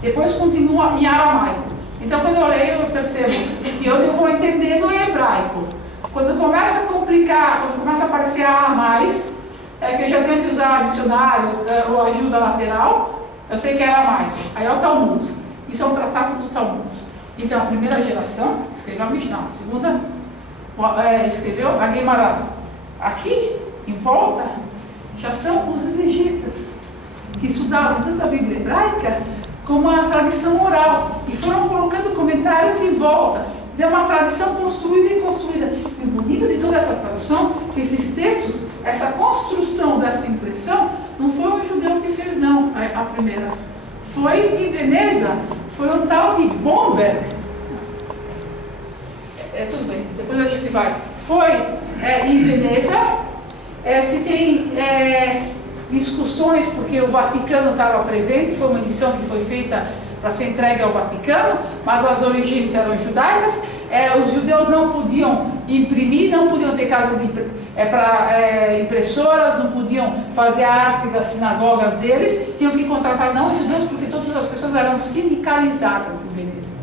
Depois continua em aramaico. Então, quando eu leio, eu percebo que eu vou entendendo o hebraico. Quando começa a complicar, quando começa a aparecer A mais, é que eu já tenho que usar dicionário ou ajuda lateral, eu sei que é aramaico. Aí é o Talmud. Isso é um tratado do Talmud. Então, a primeira geração escreveu a Mishnah. A segunda escreveu a Gemara. Aqui, em volta, já são os exegetas, que estudavam tanto a Bíblia hebraica como a tradição oral. E foram colocando comentários em volta. Deu uma tradição construída e construída. E o bonito de toda essa tradução, que esses textos, essa construção dessa impressão, não foi um judeu que fez, não, a primeira. Foi em Veneza, foi um tal de Bomberg. Tudo bem, depois a gente vai. Foi em Veneza, se tem discussões, porque o Vaticano estava presente, foi uma edição que foi feita para ser entregue ao Vaticano, mas as origens eram judaicas. Os judeus não podiam imprimir, não podiam ter casas para impressoras, não podiam fazer a arte das sinagogas deles, tinham que contratar não os judeus, porque todas as pessoas eram sindicalizadas em Veneza.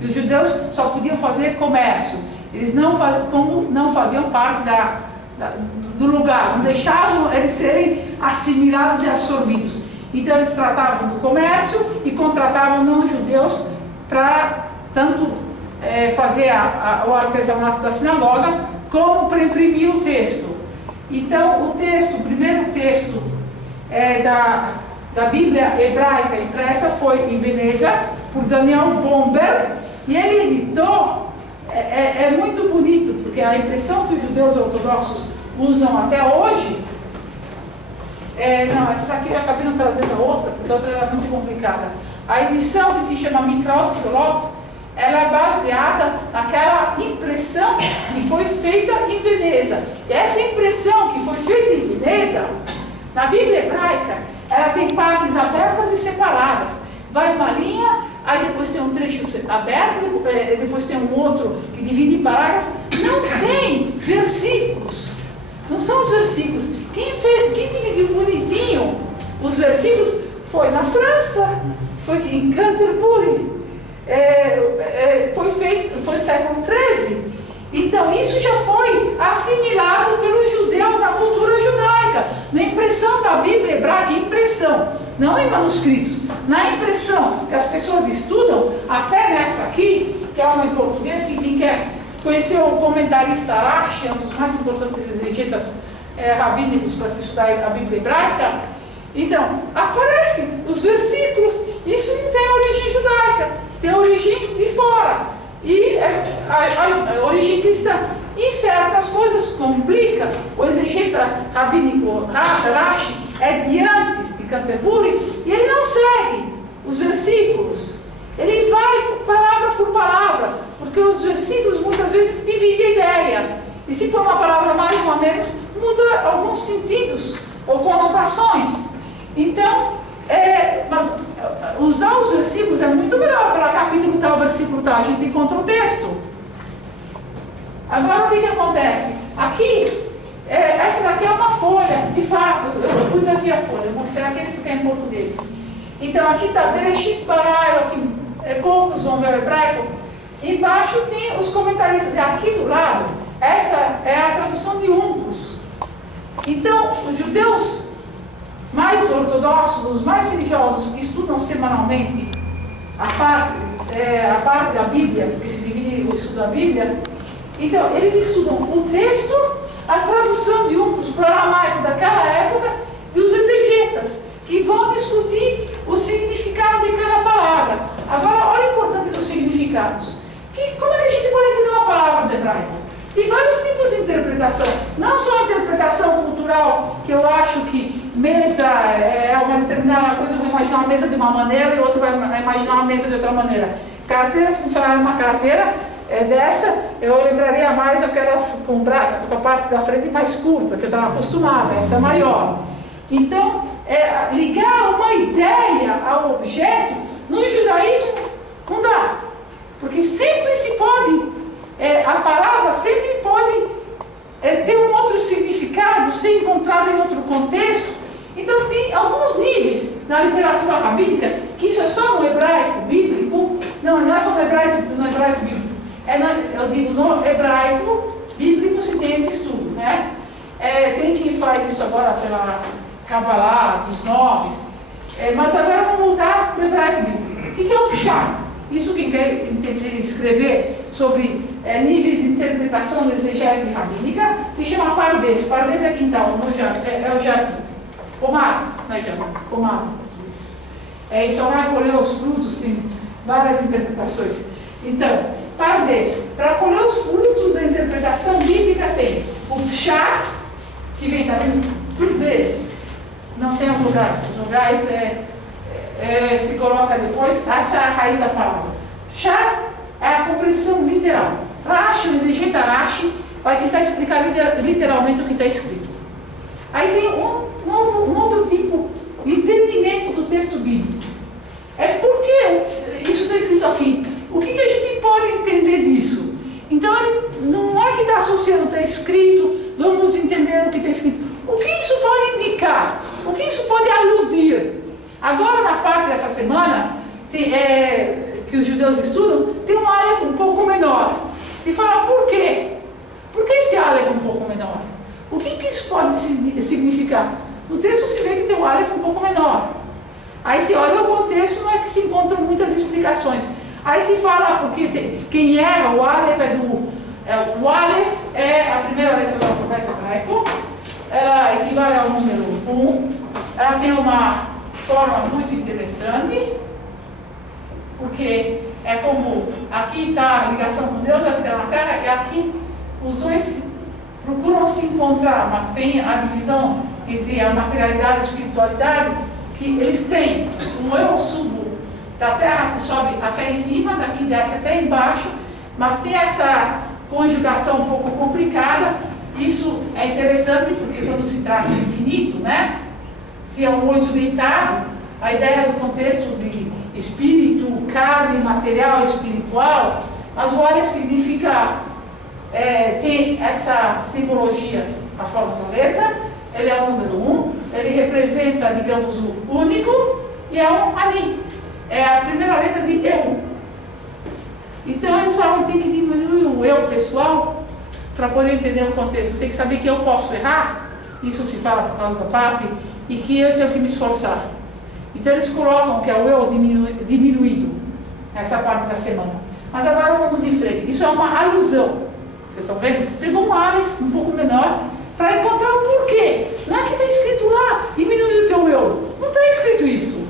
E os judeus só podiam fazer comércio, eles não faziam parte do lugar, não deixavam eles serem assimilados e absorvidos. Então eles tratavam do comércio e contratavam não-judeus para tanto fazer o artesanato da sinagoga, como para imprimir o texto. Então o primeiro texto da Bíblia hebraica impressa foi em Veneza, por Daniel Bomberg, e ele editou, é muito bonito, porque a impressão que os judeus ortodoxos usam até hoje, não, essa daqui eu acabei não trazendo a outra, porque a outra era muito complicada. A edição que se chama Mikraot Gdolot, ela é baseada naquela impressão que foi feita em Veneza. E essa impressão que foi feita em Veneza, na Bíblia hebraica, ela tem partes abertas e separadas. Vai uma linha, aí depois tem um trecho aberto, depois tem um outro que divide em parágrafo. Não tem versículos. Não são os versículos. Quem dividiu bonitinho os versículos foi na França, foi em Canterbury, foi século XIII. Então isso já foi assimilado pelos judeus na cultura judaica, na impressão da Bíblia hebraica, impressão, não em manuscritos, na impressão que as pessoas estudam, até nessa aqui, que é uma em português, que quem quer conhecer o comentarista Rashi, um dos mais importantes exegetas rabínicos para se estudar a Bíblia hebraica. Então, aparecem os versículos, isso não tem origem judaica, tem origem de fora, e a origem cristã. E certas coisas complica, o exegeta rabínico Rashi é de antes de Canterbury, e ele não segue os versículos, ele vai palavra por palavra, porque os versículos muitas vezes dividem a ideia, e se põe uma palavra mais ou menos, muda alguns sentidos ou conotações. Então, mas usar os versículos é muito melhor. Falar capítulo tal, versículo tal, a gente encontra o texto. Agora, o que acontece? Aqui, essa daqui é uma folha, de fato. Eu pus aqui a folha, eu mostrei aqui porque é em português. Então, aqui está Bereshit Bara, poucos vão ver o hebraico. Embaixo tem os comentaristas. E aqui do lado, essa é a tradução de Uncus. Então, os judeus mais ortodoxos, os mais religiosos, que estudam semanalmente a parte da Bíblia, porque se divide o estudo da Bíblia, então eles estudam o texto, a tradução de Uncus para o aramaico daquela época e os exegetas, que vão discutir o significado de cada palavra. Agora, olha o importante dos significados. Como é que a gente pode entender uma palavra do hebraico? Tem vários tipos de interpretação, não só a interpretação cultural, que eu acho que mesa é uma determinada coisa, eu vou imaginar uma mesa de uma maneira e o outro vai imaginar uma mesa de outra maneira. Carteira, se me falar uma carteira dessa, eu lembraria mais aquelas com a parte da frente mais curta, que eu estava acostumada, essa é maior. Então, ligar uma ideia ao objeto No judaísmo, não dá. Porque sempre se pode, a palavra sempre pode ter um outro significado, ser encontrada em outro contexto. Então tem alguns níveis na literatura rabínica, que isso é só no hebraico bíblico, não é só no hebraico bíblico, eu digo no hebraico bíblico se tem esse estudo, né? Tem quem faz isso agora pela Kabbalah, dos nomes, mas agora vamos voltar para o hebraico bíblico. O que é o Pshat? Isso quem quer escrever sobre níveis de interpretação da exegese rabínica se chama Pardes. Pardes é quintal, é o jardim. Pomado, não é jardim, pomado em português. E só vai colher os frutos, tem várias interpretações. Então, Pardes, para colher os frutos da interpretação bíblica tem o Pshat, que vem, tá vendo? Pardes. Não tem as vogais. As vogais se coloca depois, essa é a raiz da palavra. Pshat é a compreensão literal. Rashi, o exegeta Rashi, vai tentar explicar literalmente o que está escrito. Aí tem um outro tipo de entendimento do texto bíblico. Por que isso está escrito aqui? O que a gente pode entender disso? Então, não é que está associando, está escrito, vamos entender o que está escrito. O que isso pode indicar? O que isso pode aludir? Agora, na parte dessa semana, que os judeus estudam, tem um Aleph um pouco menor. Se fala por quê? Por que esse Aleph um pouco menor? O que isso pode significar? No texto se vê que tem um Aleph um pouco menor. Aí se olha o contexto, não é que se encontram muitas explicações. Aí se fala, porque quem erra, o Aleph o Aleph é a primeira letra do alfabeto hebraico, ela equivale ao número 1, ela tem uma forma muito interessante, porque é como aqui está a ligação com Deus, aqui está na Terra, e aqui os dois procuram se encontrar, mas tem a divisão entre a materialidade e a espiritualidade, que eles têm. O eu subo da Terra, se sobe até em cima, daqui desce até embaixo, mas tem essa conjugação um pouco complicada. Isso é interessante porque quando se traça o infinito, né? Se é um 8 deitado, a ideia do contexto de espírito, carne, material, espiritual, mas o Aleph significa, tem essa simbologia, a forma da letra, ele é o número 1, ele representa, digamos, o único, e é um Ani, é a primeira letra de eu. Então eles falam que tem que diminuir o eu pessoal para poder entender o contexto. Tem que saber que eu posso errar, isso se fala por causa da parte, e que eu tenho que me esforçar. Então eles colocam que é o eu diminuído nessa parte da semana. Mas agora vamos em frente. Isso é uma alusão. Vocês estão vendo? Pegou um Aleph um pouco menor para encontrar o porquê. Não é que está escrito lá, diminuir o teu eu. Não está escrito isso.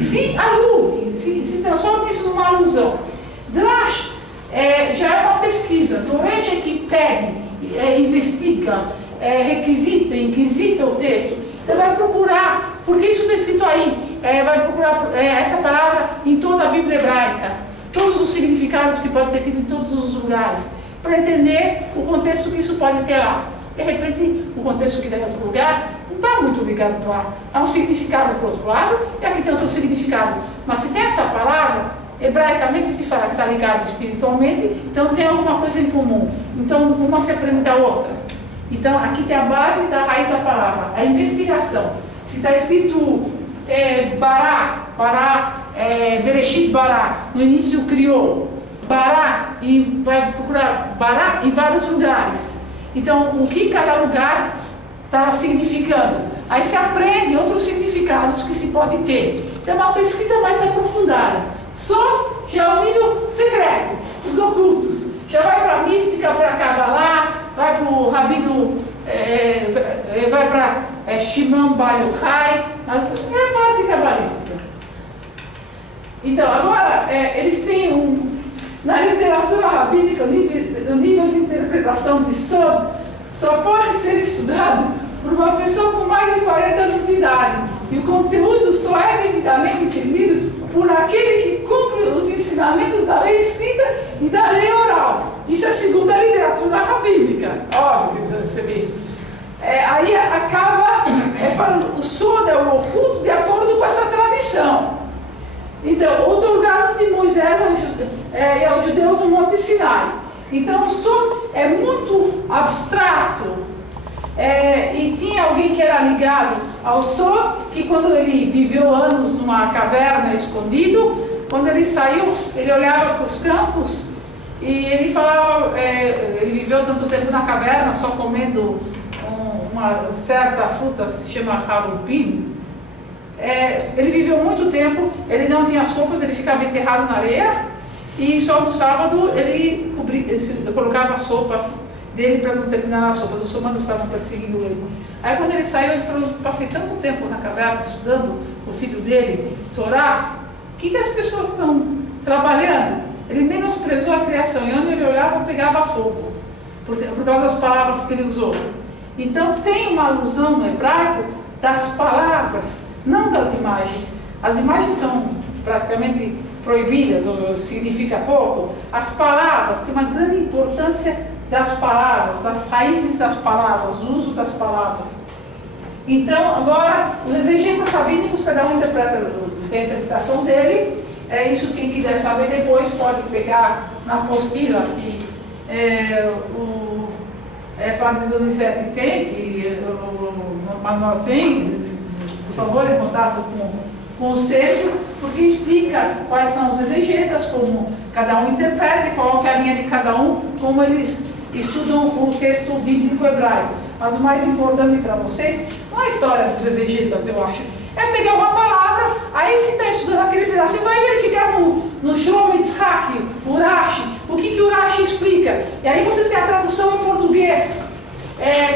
Se alude, se transforma isso numa alusão. Drash já é uma pesquisa. Doresh é que pega, investiga, requisita, inquisita o texto. Então vai procurar, porque isso está escrito aí. Vai procurar essa palavra em toda a Bíblia hebraica. Todos os significados que pode ter tido em todos os lugares. Para entender o contexto que isso pode ter lá. De repente, o contexto que tem em outro lugar não está muito ligado para lá. Há um significado para o outro lado e aqui tem outro significado. Mas se tem essa palavra, hebraicamente se fala que está ligado espiritualmente, então tem alguma coisa em comum. Então, uma se aprende da outra. Então, aqui tem a base da raiz da palavra, a investigação. Se está escrito Bereshit Bará, no início criou, Bará, e vai procurar Bará em vários lugares. Então, o que cada lugar está significando? Aí se aprende outros significados que se pode ter. Então, é uma pesquisa mais aprofundada. Só já é o nível secreto, os ocultos. Já vai para a mística, para a Kabbalah, vai para o Rabino, vai para Shimon Bar Yochai, mas é a parte cabalística. Então, agora, eles têm na literatura rabínica, o nível de interpretação de Sod só pode ser estudado por uma pessoa com mais de 40 anos de idade. E o conteúdo só é devidamente entendido por aquele que cumpre os ensinamentos da lei escrita e da lei oral. Isso é segundo a literatura rabínica. Óbvio que eles vão escrever isso. Aí acaba falando, o Sod é o oculto de acordo com essa tradição. Então, outorgados de Moisés aos judeus no Monte Sinai. Então, o Sod é muito abstrato. E tinha alguém que era ligado ao Sod, que quando ele viveu anos numa caverna escondido, quando ele saiu, ele olhava para os campos e ele falava, ele viveu tanto tempo na caverna, só comendo uma certa fruta, se chama harupim. Ele viveu muito tempo, ele não tinha as roupas, ele ficava enterrado na areia, e só no sábado ele colocava as roupas dele para não terminar as roupas. Os romanos estavam perseguindo ele. Aí quando ele saiu, ele falou: passei tanto tempo na caverna estudando o filho dele, Torá, o que as pessoas estão trabalhando? Ele menosprezou a criação, e onde ele olhava pegava fogo, por causa das palavras que ele usou. Então tem uma alusão no hebraico das palavras, não das imagens. As imagens são praticamente proibidas, ou significa pouco. As palavras, tem uma grande importância das palavras, das raízes das palavras, o uso das palavras. Então, agora, os exegetas rabínicos, cada um interpreta, tem a interpretação dele. Isso, quem quiser saber depois, pode pegar na apostila que o Padre Donizete tem, que o manual tem. Por favor, em contato com o centro, porque explica quais são os exegetas, como cada um interpreta, qual que é a linha de cada um, como eles estudam o texto bíblico hebraico. Mas o mais importante para vocês não é a história dos exegetas, eu acho, é pegar uma palavra, aí se está estudando aquele pedaço, você vai verificar no Shlomo Yitzhak, o Rashi, o que o Rashi explica. E aí vocês têm a tradução em português,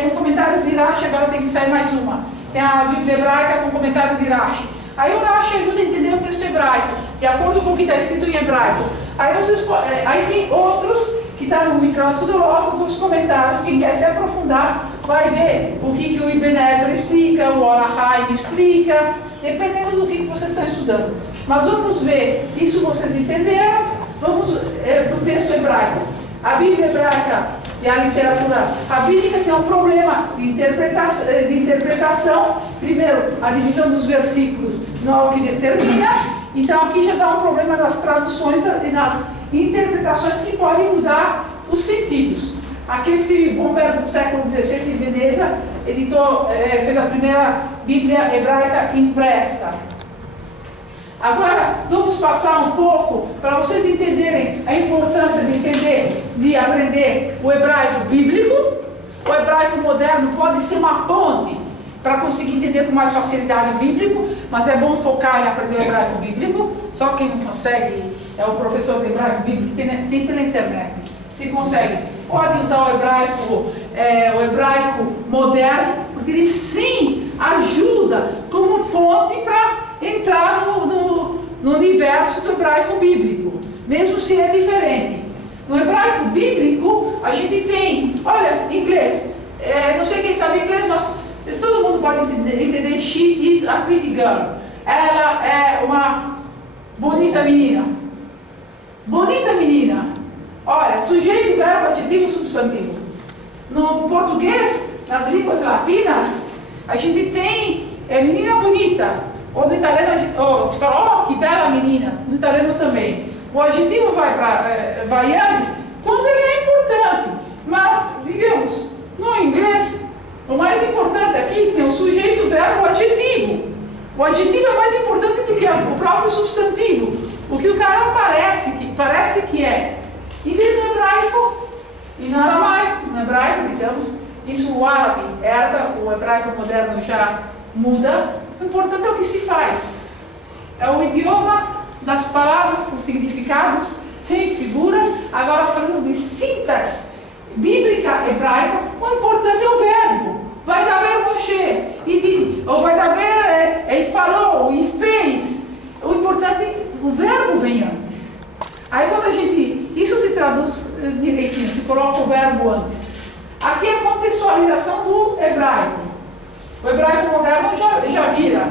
com comentários de Rashi. Agora tem que sair mais uma. Tem a Bíblia hebraica com comentário de Rashi. Aí o Rashi ajuda a entender o texto hebraico, de acordo com o que está escrito em hebraico. Aí tem outros que estão no Micrófono do Lótus, os comentários. Quem quer se aprofundar vai ver o que o Ibn Ezra explica, o Or HaHaim explica, dependendo do que vocês estão estudando. Mas vamos ver, isso vocês entenderam? Vamos para o texto hebraico. A Bíblia hebraica e a literatura rabínica tem um problema de interpretação. Primeiro, a divisão dos versículos não é o que determina. Então aqui já dá um problema nas traduções e nas interpretações que podem mudar os sentidos. Aqueles que Bomberg do século XVI em Veneza editou, fez a primeira Bíblia hebraica impressa. Agora vamos passar um pouco para vocês entenderem a importância de aprender o hebraico bíblico. O hebraico moderno pode ser uma ponte para conseguir entender com mais facilidade o bíblico, mas é bom focar em aprender o hebraico bíblico. Só quem não consegue é o professor de hebraico bíblico, tem pela internet. Se consegue, pode usar o hebraico moderno, porque ele sim ajuda como ponte para entrar no universo do hebraico bíblico, mesmo se é diferente. No hebraico bíblico, a gente tem, olha, inglês, não sei quem sabe inglês, mas todo mundo pode entender. She is a pretty girl. Ela é uma bonita menina. Bonita menina. Olha, sujeito, verbo, adjetivo, substantivo. No português, nas línguas latinas, a gente tem menina bonita. Ou no italiano, se fala, que bela menina. No italiano também. O adjetivo vai antes, quando ele é importante. Mas, digamos, no inglês, o mais importante aqui tem o sujeito, verbo, adjetivo. O adjetivo é mais importante do que o próprio substantivo. O que o cara parece que é. Em vez do hebraico e no aramaico, no hebraico, digamos, isso o árabe herda, o hebraico moderno já muda. O importante é o que se faz. É o idioma das palavras com significados, sem figuras. Agora falando de sintaxe bíblica hebraica, o importante é o verbo. Vai dar ver Moshe, ou vai dar ver, ele falou, e fez. O importante, o verbo vem antes. Aí quando isso se traduz direitinho, se coloca o verbo antes. Aqui é a contextualização do hebraico. O hebraico moderno já vira.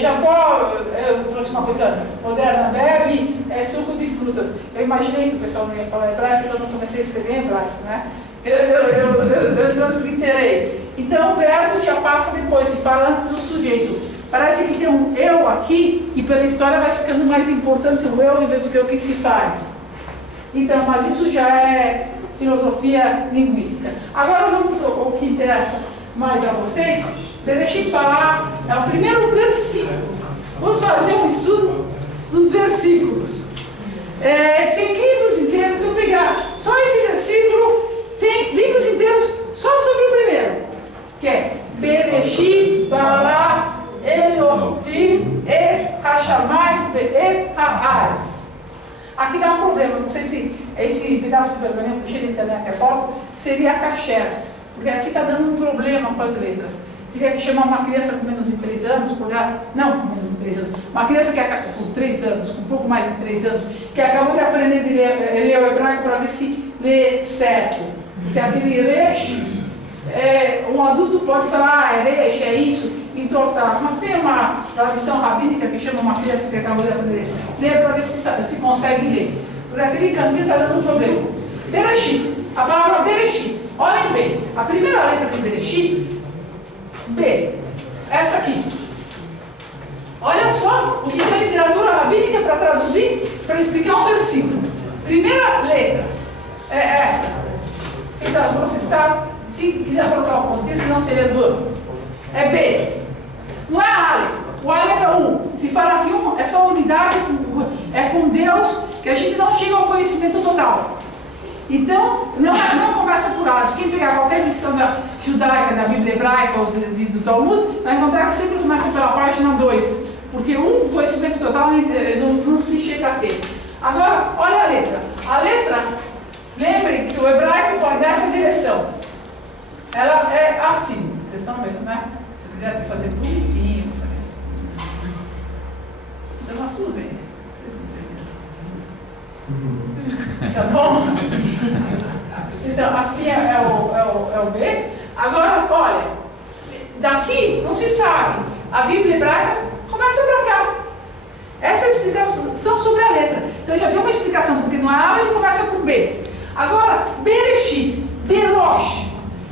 Jacó, eu trouxe uma coisa moderna, bebe suco de frutas. Eu imaginei que o pessoal não ia falar hebraico, então eu não comecei a escrever em hebraico, né? Eu transliterei. Então o verbo já passa depois, se fala antes do sujeito. Parece que tem um eu aqui, que pela história vai ficando mais importante o eu em vez do que o que se faz. Então, mas isso já é filosofia linguística. Agora vamos ao que interessa mais a vocês. Bereshit Bará é o primeiro versículo. Vamos fazer um estudo dos versículos. Tem livros inteiros, eu vou pegar só esse versículo, tem livros inteiros só sobre o primeiro, que é Bereshit Bará Elohim et Hashamayim ve'et ha'aretz. Aqui dá um problema, não sei se esse pedaço de pergaminho que eu puxei da internet é foto, seria kasher, porque aqui está dando um problema com as letras. Teria que chamar uma criança com menos de 3 anos, não com menos de 3 anos, uma criança que com 3 anos, com um pouco mais de 3 anos, que acabou de aprender de ler o hebraico para ver se lê certo. Porque aquele resh, um adulto pode falar, resh, é isso, entortar. Mas tem uma tradição rabínica que chama uma criança que acabou de aprender a ler para ver se consegue ler. Porque aquele cantinho está dando problema. Bereshit, a palavra Bereshit, olhem bem, a primeira letra de Bereshit, B, essa aqui. Olha só o que tem a literatura rabínica para traduzir, para explicar um versículo. Primeira letra é essa. Então, você está, se quiser colocar o pontinho, senão seria V. É B. Não é Aleph. O Aleph é 1. Se fala que 1 é só unidade, é com Deus, que a gente não chega ao conhecimento total. Então, não começa por Aleph. Quem pegar qualquer lição da judaica, da Bíblia hebraica ou do Talmud, vai encontrar que sempre começa pela página 2. Porque o conhecimento total não se chega a ter. Agora, olha a letra. A letra, lembrem que o hebraico pode nessa direção. Ela é assim. Vocês estão vendo, né? Se eu quisesse fazer bonitinho, eu faria assim. Então, mas tudo bem. Vocês entenderam. Tá bom? Então, assim é o B. Agora, olha, daqui não se sabe. A Bíblia hebraica começa para cá. Essa é a explicação sobre a letra. Então já tem uma explicação, porque não é Aleph, começa com B. Agora, Bereshit, Berosh.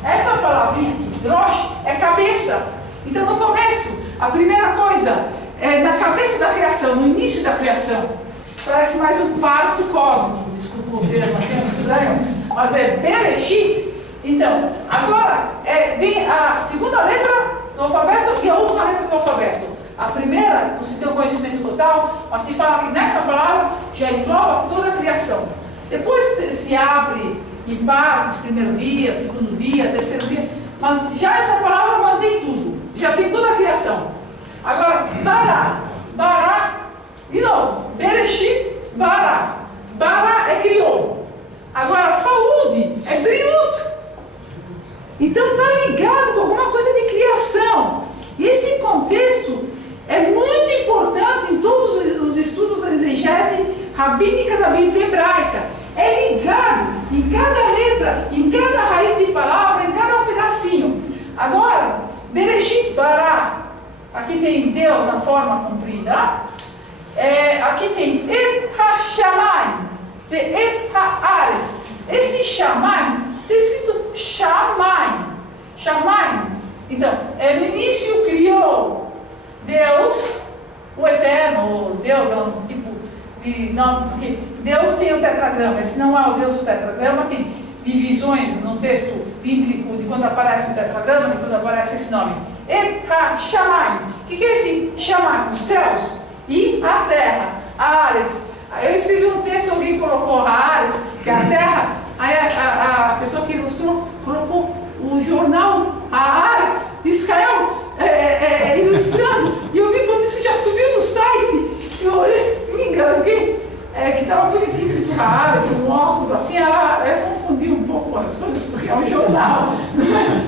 Essa palavrinha aqui, Berosh, é cabeça. Então no começo, a primeira coisa, é na cabeça da criação, no início da criação. Parece mais um parto cósmico, desculpa o termo assim, é estranho, mas é Bereshit. Então, agora vem a segunda letra do alfabeto e a última letra do alfabeto. A primeira, você tem o conhecimento total, mas se fala que nessa palavra já engloba toda a criação. Depois se abre em partes, primeiro dia, segundo dia, terceiro dia, mas já essa palavra mantém tudo, já tem toda a criação. Agora, Bará, de novo, Bereshit, Bará. Bará é criou. Agora, saúde é Briut. Então está ligado com alguma coisa de criação. E esse contexto é muito importante em todos os estudos da exegese rabínica da Bíblia hebraica. É ligado em cada letra, em cada raiz de palavra, em cada pedacinho. Agora, Bereshit Bará, aqui tem Deus na forma comprida. Aqui tem Et HaShamayim, Et HaAretz. Esse Shamayim tem sido Shamayim. Então, no início criou Deus, o Eterno, Deus é um tipo de... Não, porque Deus tem o tetragrama, esse não é o Deus do tetragrama, tem divisões no texto bíblico de quando aparece o tetragrama, de quando aparece esse nome. Et HaShamayim. O que é esse Shamayim? Os céus e a terra, a Aretz. Eu escrevi um texto, alguém colocou a Aretz, que é a terra, aí a pessoa que ilustrou colocou o jornal, a Aretz de Israel, ilustrando, e eu vi quando isso já subiu no site, eu olhei, me engasguei, que estava bonitinho escrito a Aretz, um óculos assim, eu confundi um pouco as coisas, porque é um jornal,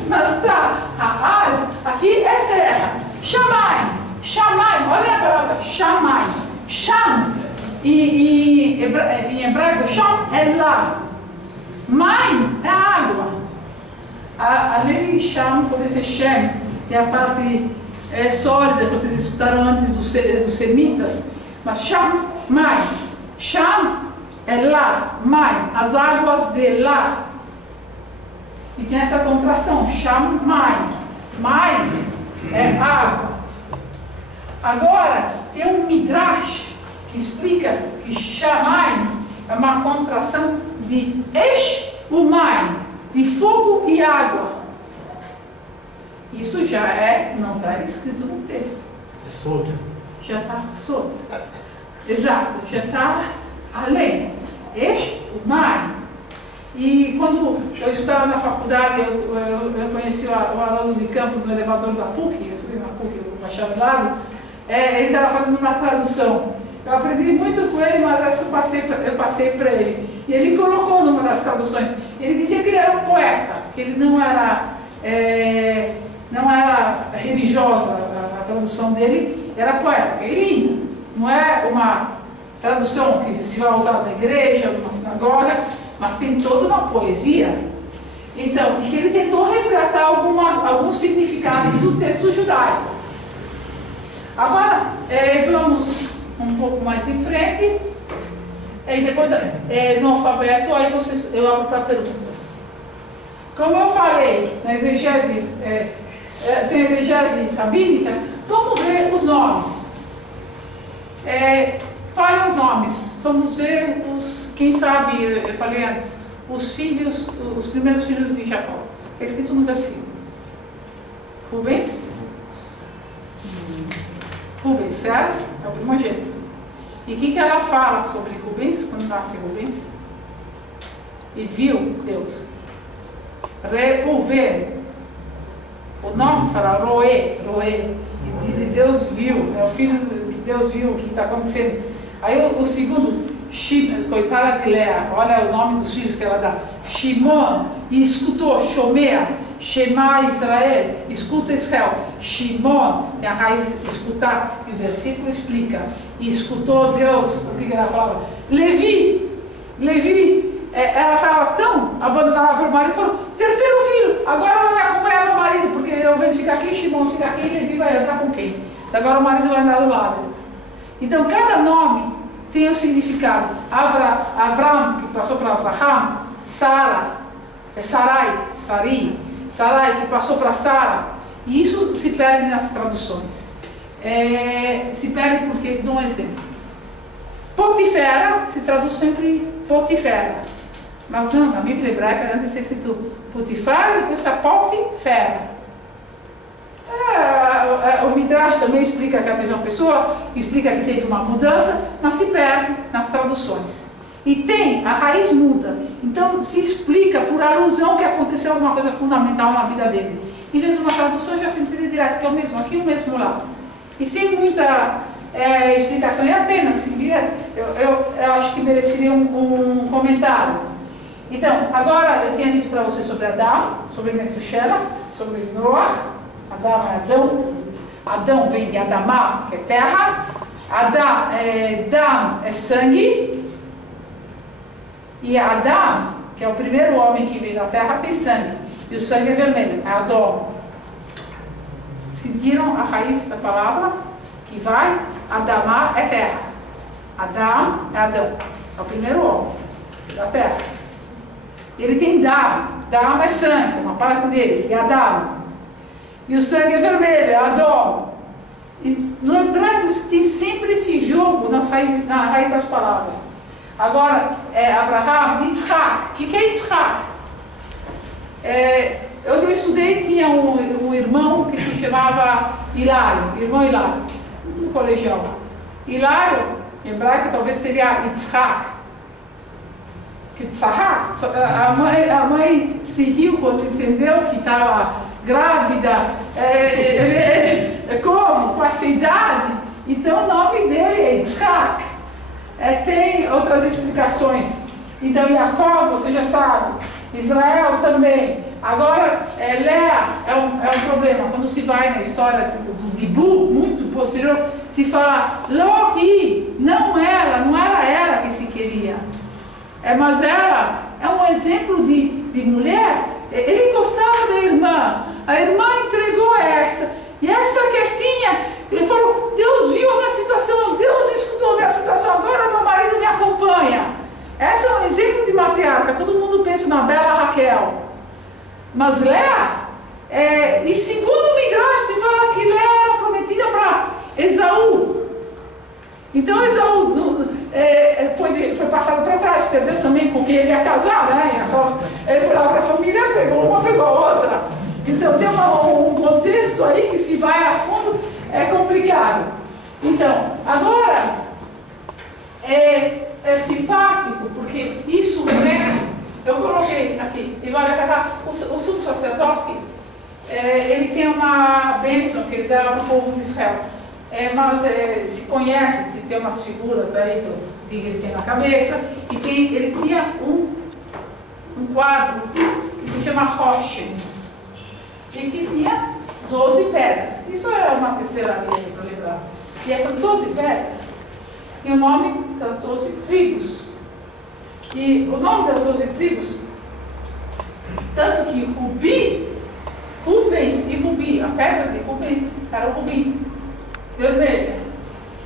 mas tá, a Aretz, aqui é terra, Shamayim, olha a palavra Shamayim, Sham, em hebraico, Sham é lá, Maim é água. Além de Sham, pode ser Shem, tem a parte sólida que vocês escutaram antes dos semitas, mas Sham, Maim. Sham é lá, Maim, as águas de lá. E tem essa contração, Sham, Maim. Maim é água. Agora, tem um Midrash que explica que Shamayim é uma contração de Esh Umayim, de fogo e água. Isso já não está escrito no texto. É Sod. Já está Sod. Exato, já está além. Esh Umayim. E quando eu estava na faculdade, eu conheci o Haroldo de Campos no elevador da PUC, eu subi na PUC, o bacharelado, ele estava fazendo uma tradução. Eu aprendi muito com ele, mas eu passei para ele. E ele colocou numa das traduções, ele dizia que ele era um poeta, que ele não era religiosa, a tradução dele era poeta, que é linda. Não é uma tradução que se vai usar na igreja, numa sinagoga, mas tem toda uma poesia. Então, e que ele tentou resgatar alguns significados do texto judaico. Agora, vamos um pouco mais em frente. E depois, no alfabeto, aí eu abro para perguntas. Como eu falei, na exegese, tem exegese rabínica, vamos ver os nomes. Falem os nomes. Vamos ver quem sabe, eu falei antes, os primeiros filhos de Jacó. Está escrito no versículo. Rubens? Rubens, certo? É o primogênito. E o que ela fala sobre Rubens, quando nasce Rubens? E viu Deus. Reuven. O nome fala Roé. E Deus viu, é o filho que Deus viu, o que está acontecendo. Aí o segundo, coitada de Lea, olha o nome dos filhos que ela dá. Shimon, e escutou, Shomea, Shema Israel, escuta Israel. Shimon, tem a raiz escutar, e o versículo explica. E escutou Deus, o que ela falava? Levi, ela estava tão abandonada pelo marido, falou, terceiro filho, agora ela vai acompanhar meu marido, porque eu vou ficar aqui, Shimon fica aqui, Levi vai andar com quem? Agora o marido vai andar do lado. Então, cada nome tem um significado. Avram, que passou para Avraham, Sarai, que passou para Sara. E isso se perde nas traduções. Se perde porque, dou um exemplo. Potifera se traduz sempre Potifera. Mas não, na Bíblia hebraica antes está escrito Potifar e depois está Potifera. O Midrash também explica que a mesma pessoa, explica que teve uma mudança, mas se perde nas traduções. E a raiz muda. Então se explica por alusão que aconteceu alguma coisa fundamental na vida dele. Em vez de uma tradução, já se entende direto que é o mesmo aqui e o mesmo lá. E sem muita explicação, é apenas, eu acho que mereceria um comentário. Então, agora eu tinha dito para você sobre Adão, sobre Metushelah, sobre Noah. Adão é Adão. Adão vem de Adamá, que é terra. Dam é sangue. E Adão, que é o primeiro homem que veio da terra, tem sangue. E o sangue é vermelho, é Adão. Sentiram a raiz da palavra? Que vai, Adamá é terra. Adão é Adão. É o primeiro homem da terra. Ele tem Dam. Dam é sangue, uma parte dele, de Adão. E o sangue é vermelho, é Adão. E no hebraico tem sempre esse jogo na raiz das palavras. Agora, Abraham, Yitzhak. O que é Yitzhak? Eu estudei, tinha um irmão que se chamava Hilário, irmão Hilário, no colegial. Hilário, em hebraico, talvez seria Yitzhak. A mãe se riu quando entendeu que estava grávida, como? Com essa idade? Então o nome dele é Yitzhak. Tem outras explicações. Então Jacó, você já sabe. Israel também. Agora, Lea é um problema. Quando se vai na história do Dibu, muito posterior, se fala Lohi, não era ela que se queria. Mas ela é um exemplo de mulher. Ele gostava da irmã. A irmã entregou essa. E essa quietinha, ele falou, Deus viu a minha situação, Deus escutou a minha situação, agora meu marido me acompanha. Essa é um exemplo de matriarca. Todo mundo pensa na bela Raquel. Mas Lea, e segundo o Midrash, se fala que Lea era prometida para Esaú. Então Esaú foi passado para trás, perdeu também com quem ele ia casar, né? Ele foi lá para a família, pegou uma, pegou a outra. Então tem um contexto aí que, se vai a fundo, é complicado. Então, agora, é simpático, porque isso remete, eu coloquei aqui, e vai cá, o sumo sacerdote, ele tem uma bênção que ele dá para o povo de Israel. Mas se conhece, se tem umas figuras aí do que ele tem na cabeça, e ele tinha um quadro que se chama Roche, e que tinha 12 pedras. Isso era uma terceira lei, para lembrar. E essas 12 pedras tinham o nome das 12 tribos. E o nome das 12 tribos, tanto que Rubens e Rubi, a pedra de Rubens era o Rubi, vermelha.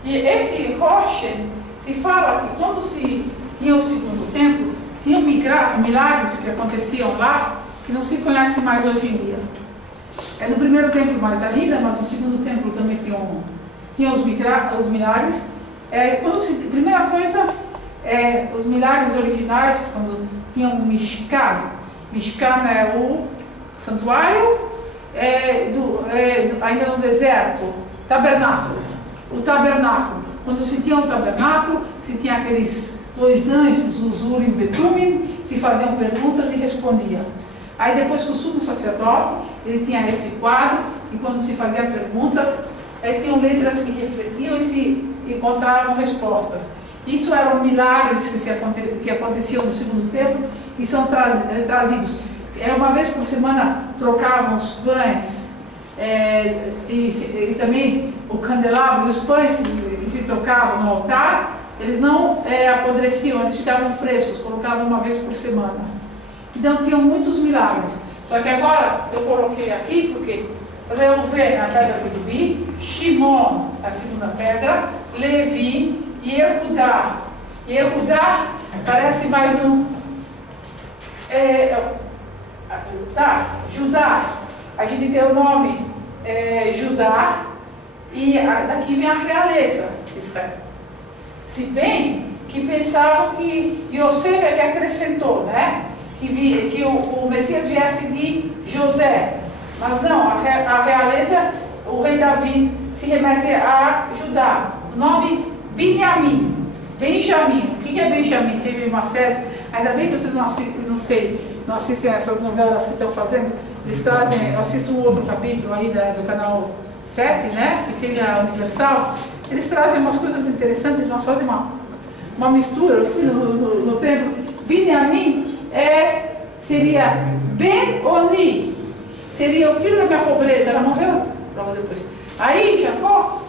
E esse Roche, se fala que quando se tinha o segundo templo, tinham milagres que aconteciam lá, que não se conhece mais hoje em dia. No primeiro templo mais ainda, mas no segundo templo também tinha os milagres. Primeira coisa, os milagres originais, quando tinham o Mishkan. Mishkan é o santuário, ainda no deserto, tabernáculo. O tabernáculo. Quando se tinha o tabernáculo, se tinha aqueles 2 anjos, os Urim e Betumim, se faziam perguntas e respondiam. Aí depois que o sumo sacerdote, ele tinha esse quadro, e quando se fazia perguntas, tinham letras que refletiam e se encontravam respostas. Isso eram milagres que aconteciam no segundo templo, que são trazidos. Uma vez por semana trocavam os pães, e também o candelabro e os pães que se trocavam no altar, eles não apodreciam, eles ficavam frescos, colocavam uma vez por semana. Então tinham muitos milagres. Só que agora eu coloquei aqui porque Reuven, a pedra de Rubi, Shimon, a segunda pedra, Levi e Yehudá. Yehudá parece mais Judá. A gente tem o nome Judá, e daqui vem a realeza Israel. Se bem que pensavam que Yosef é que acrescentou, né? Que o Messias viesse de José. Mas não, a realeza, o rei Davi se remete a Judá. O nome Benjamim. O que é Benjamim? Teve uma série, ainda bem que vocês não assistem essas novelas que estão fazendo. Eles trazem, eu assisto um outro capítulo aí do canal 7, né? Que tem a Universal. Eles trazem umas coisas interessantes, mas fazem uma mistura. Eu fui no templo. Benjamim seria Ben-Oni, seria o filho da minha pobreza. Ela morreu logo depois. Aí Jacó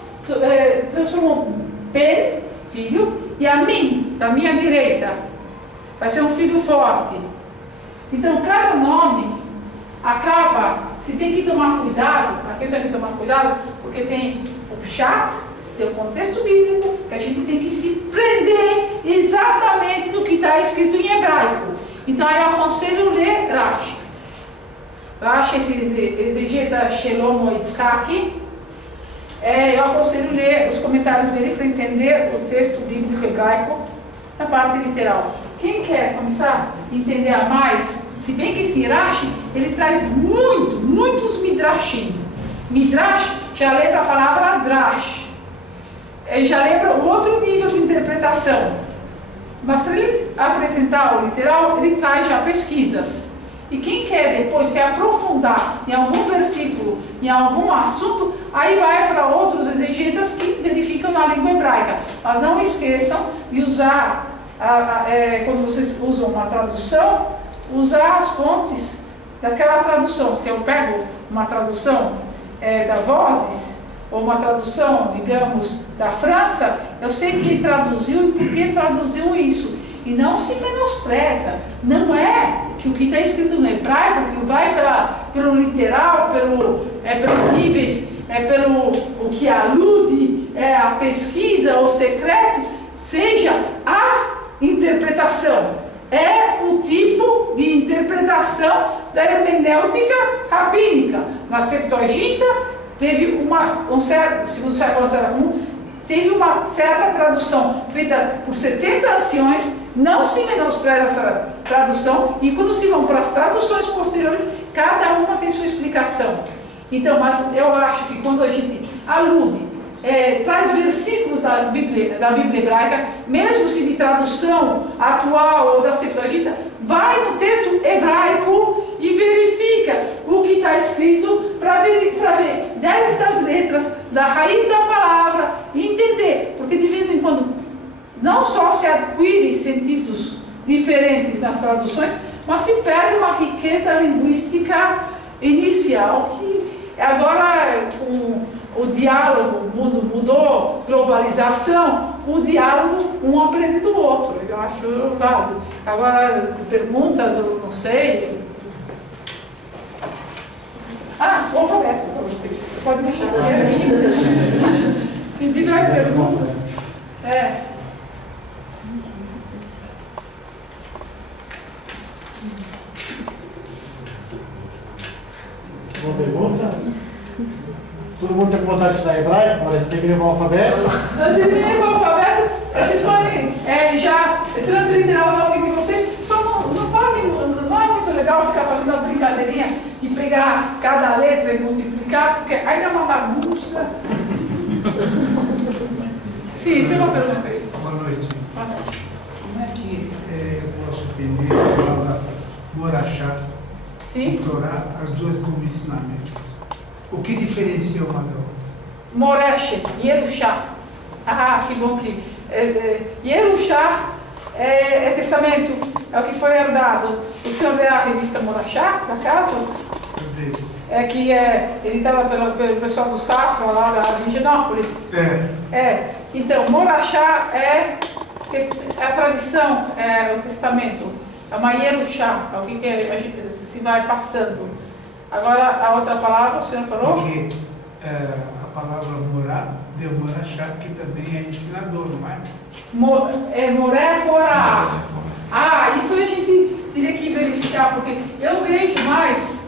transformou Ben, filho, e Amin, da minha direita. Vai ser um filho forte. Então cada nome se tem que tomar cuidado, aqui tem que tomar cuidado, porque tem o Pshat, tem o contexto bíblico, que a gente tem que se prender exatamente do que está escrito em hebraico. Então aí eu aconselho ler Rashi. Rashi, esse exegeta Shalom Yitzhak, eu aconselho ler os comentários dele para entender o texto bíblico hebraico na parte literal. Quem quer começar a entender a mais, se bem que esse Rashi, ele traz muitos midrashim. Midrash já lembra a palavra drash. Já lembra o outro nível de interpretação. Mas para ele apresentar o literal, ele traz já pesquisas. E quem quer depois se aprofundar em algum versículo, em algum assunto, aí vai para outros exegetas que verificam na língua hebraica. Mas não esqueçam de usar, quando vocês usam uma tradução, usar as fontes daquela tradução. Se eu pego uma tradução da Vozes, ou uma tradução, digamos, da França, eu sei quem traduziu e por que traduziu isso. E não se menospreza. Não é que o que está escrito no hebraico, que vai pelo literal, pelos níveis, pelo o que alude, a pesquisa, o secreto, seja a interpretação. É o tipo de interpretação da hermenêutica rabínica. Na Septuaginta, teve segundo o século era comum, teve uma certa tradução feita por 70 anciões, não se menospreza essa tradução, e quando se vão para as traduções posteriores, cada uma tem sua explicação. Então, mas eu acho que quando a gente alude, traz versículos da Bíblia hebraica, mesmo se de tradução atual ou da Septuaginta, vai no texto hebraico e verifica o que está escrito para ver 10 das letras, da raiz da palavra e entender, porque de vez em quando não só se adquire sentidos diferentes nas traduções, mas se perde uma riqueza linguística inicial que agora com o diálogo, o mundo mudou, globalização, o diálogo um aprende do outro, eu acho válido. Agora, perguntas, eu não sei. O alfabeto para vocês, pode deixar aqui. Quem tiver perguntas. Uma pergunta? Todo mundo tem vontade de estudar hebraico, mas termina com o alfabeto? Eu terminei com o alfabeto, vocês podem já transliterar o nome de vocês, só não fazem, não é muito legal ficar fazendo a brincadeirinha e pegar cada letra e multiplicar, porque aí é uma bagunça. Sim, tem uma pergunta aí. Boa noite. Boa noite. Como é que eu posso entender a palavra morachá e Torá, as duas como ensinamento? O que diferencia uma da outra? Moreshe, Yerushá. Que bom que... Yerushá é testamento, é o que foi herdado. O senhor lê a revista Morachá, por acaso? Talvez. Que é editada pelo pessoal do Safra, lá da Higienópolis. Então, Morachá é a tradição, é o testamento. É uma Yerushá, é o que a gente se vai passando. Agora, a outra palavra, o senhor falou? Porque a palavra morar, deu morachá, que também é ensinador, não é? Moré Corá. Isso a gente teria que verificar, porque eu vejo mais,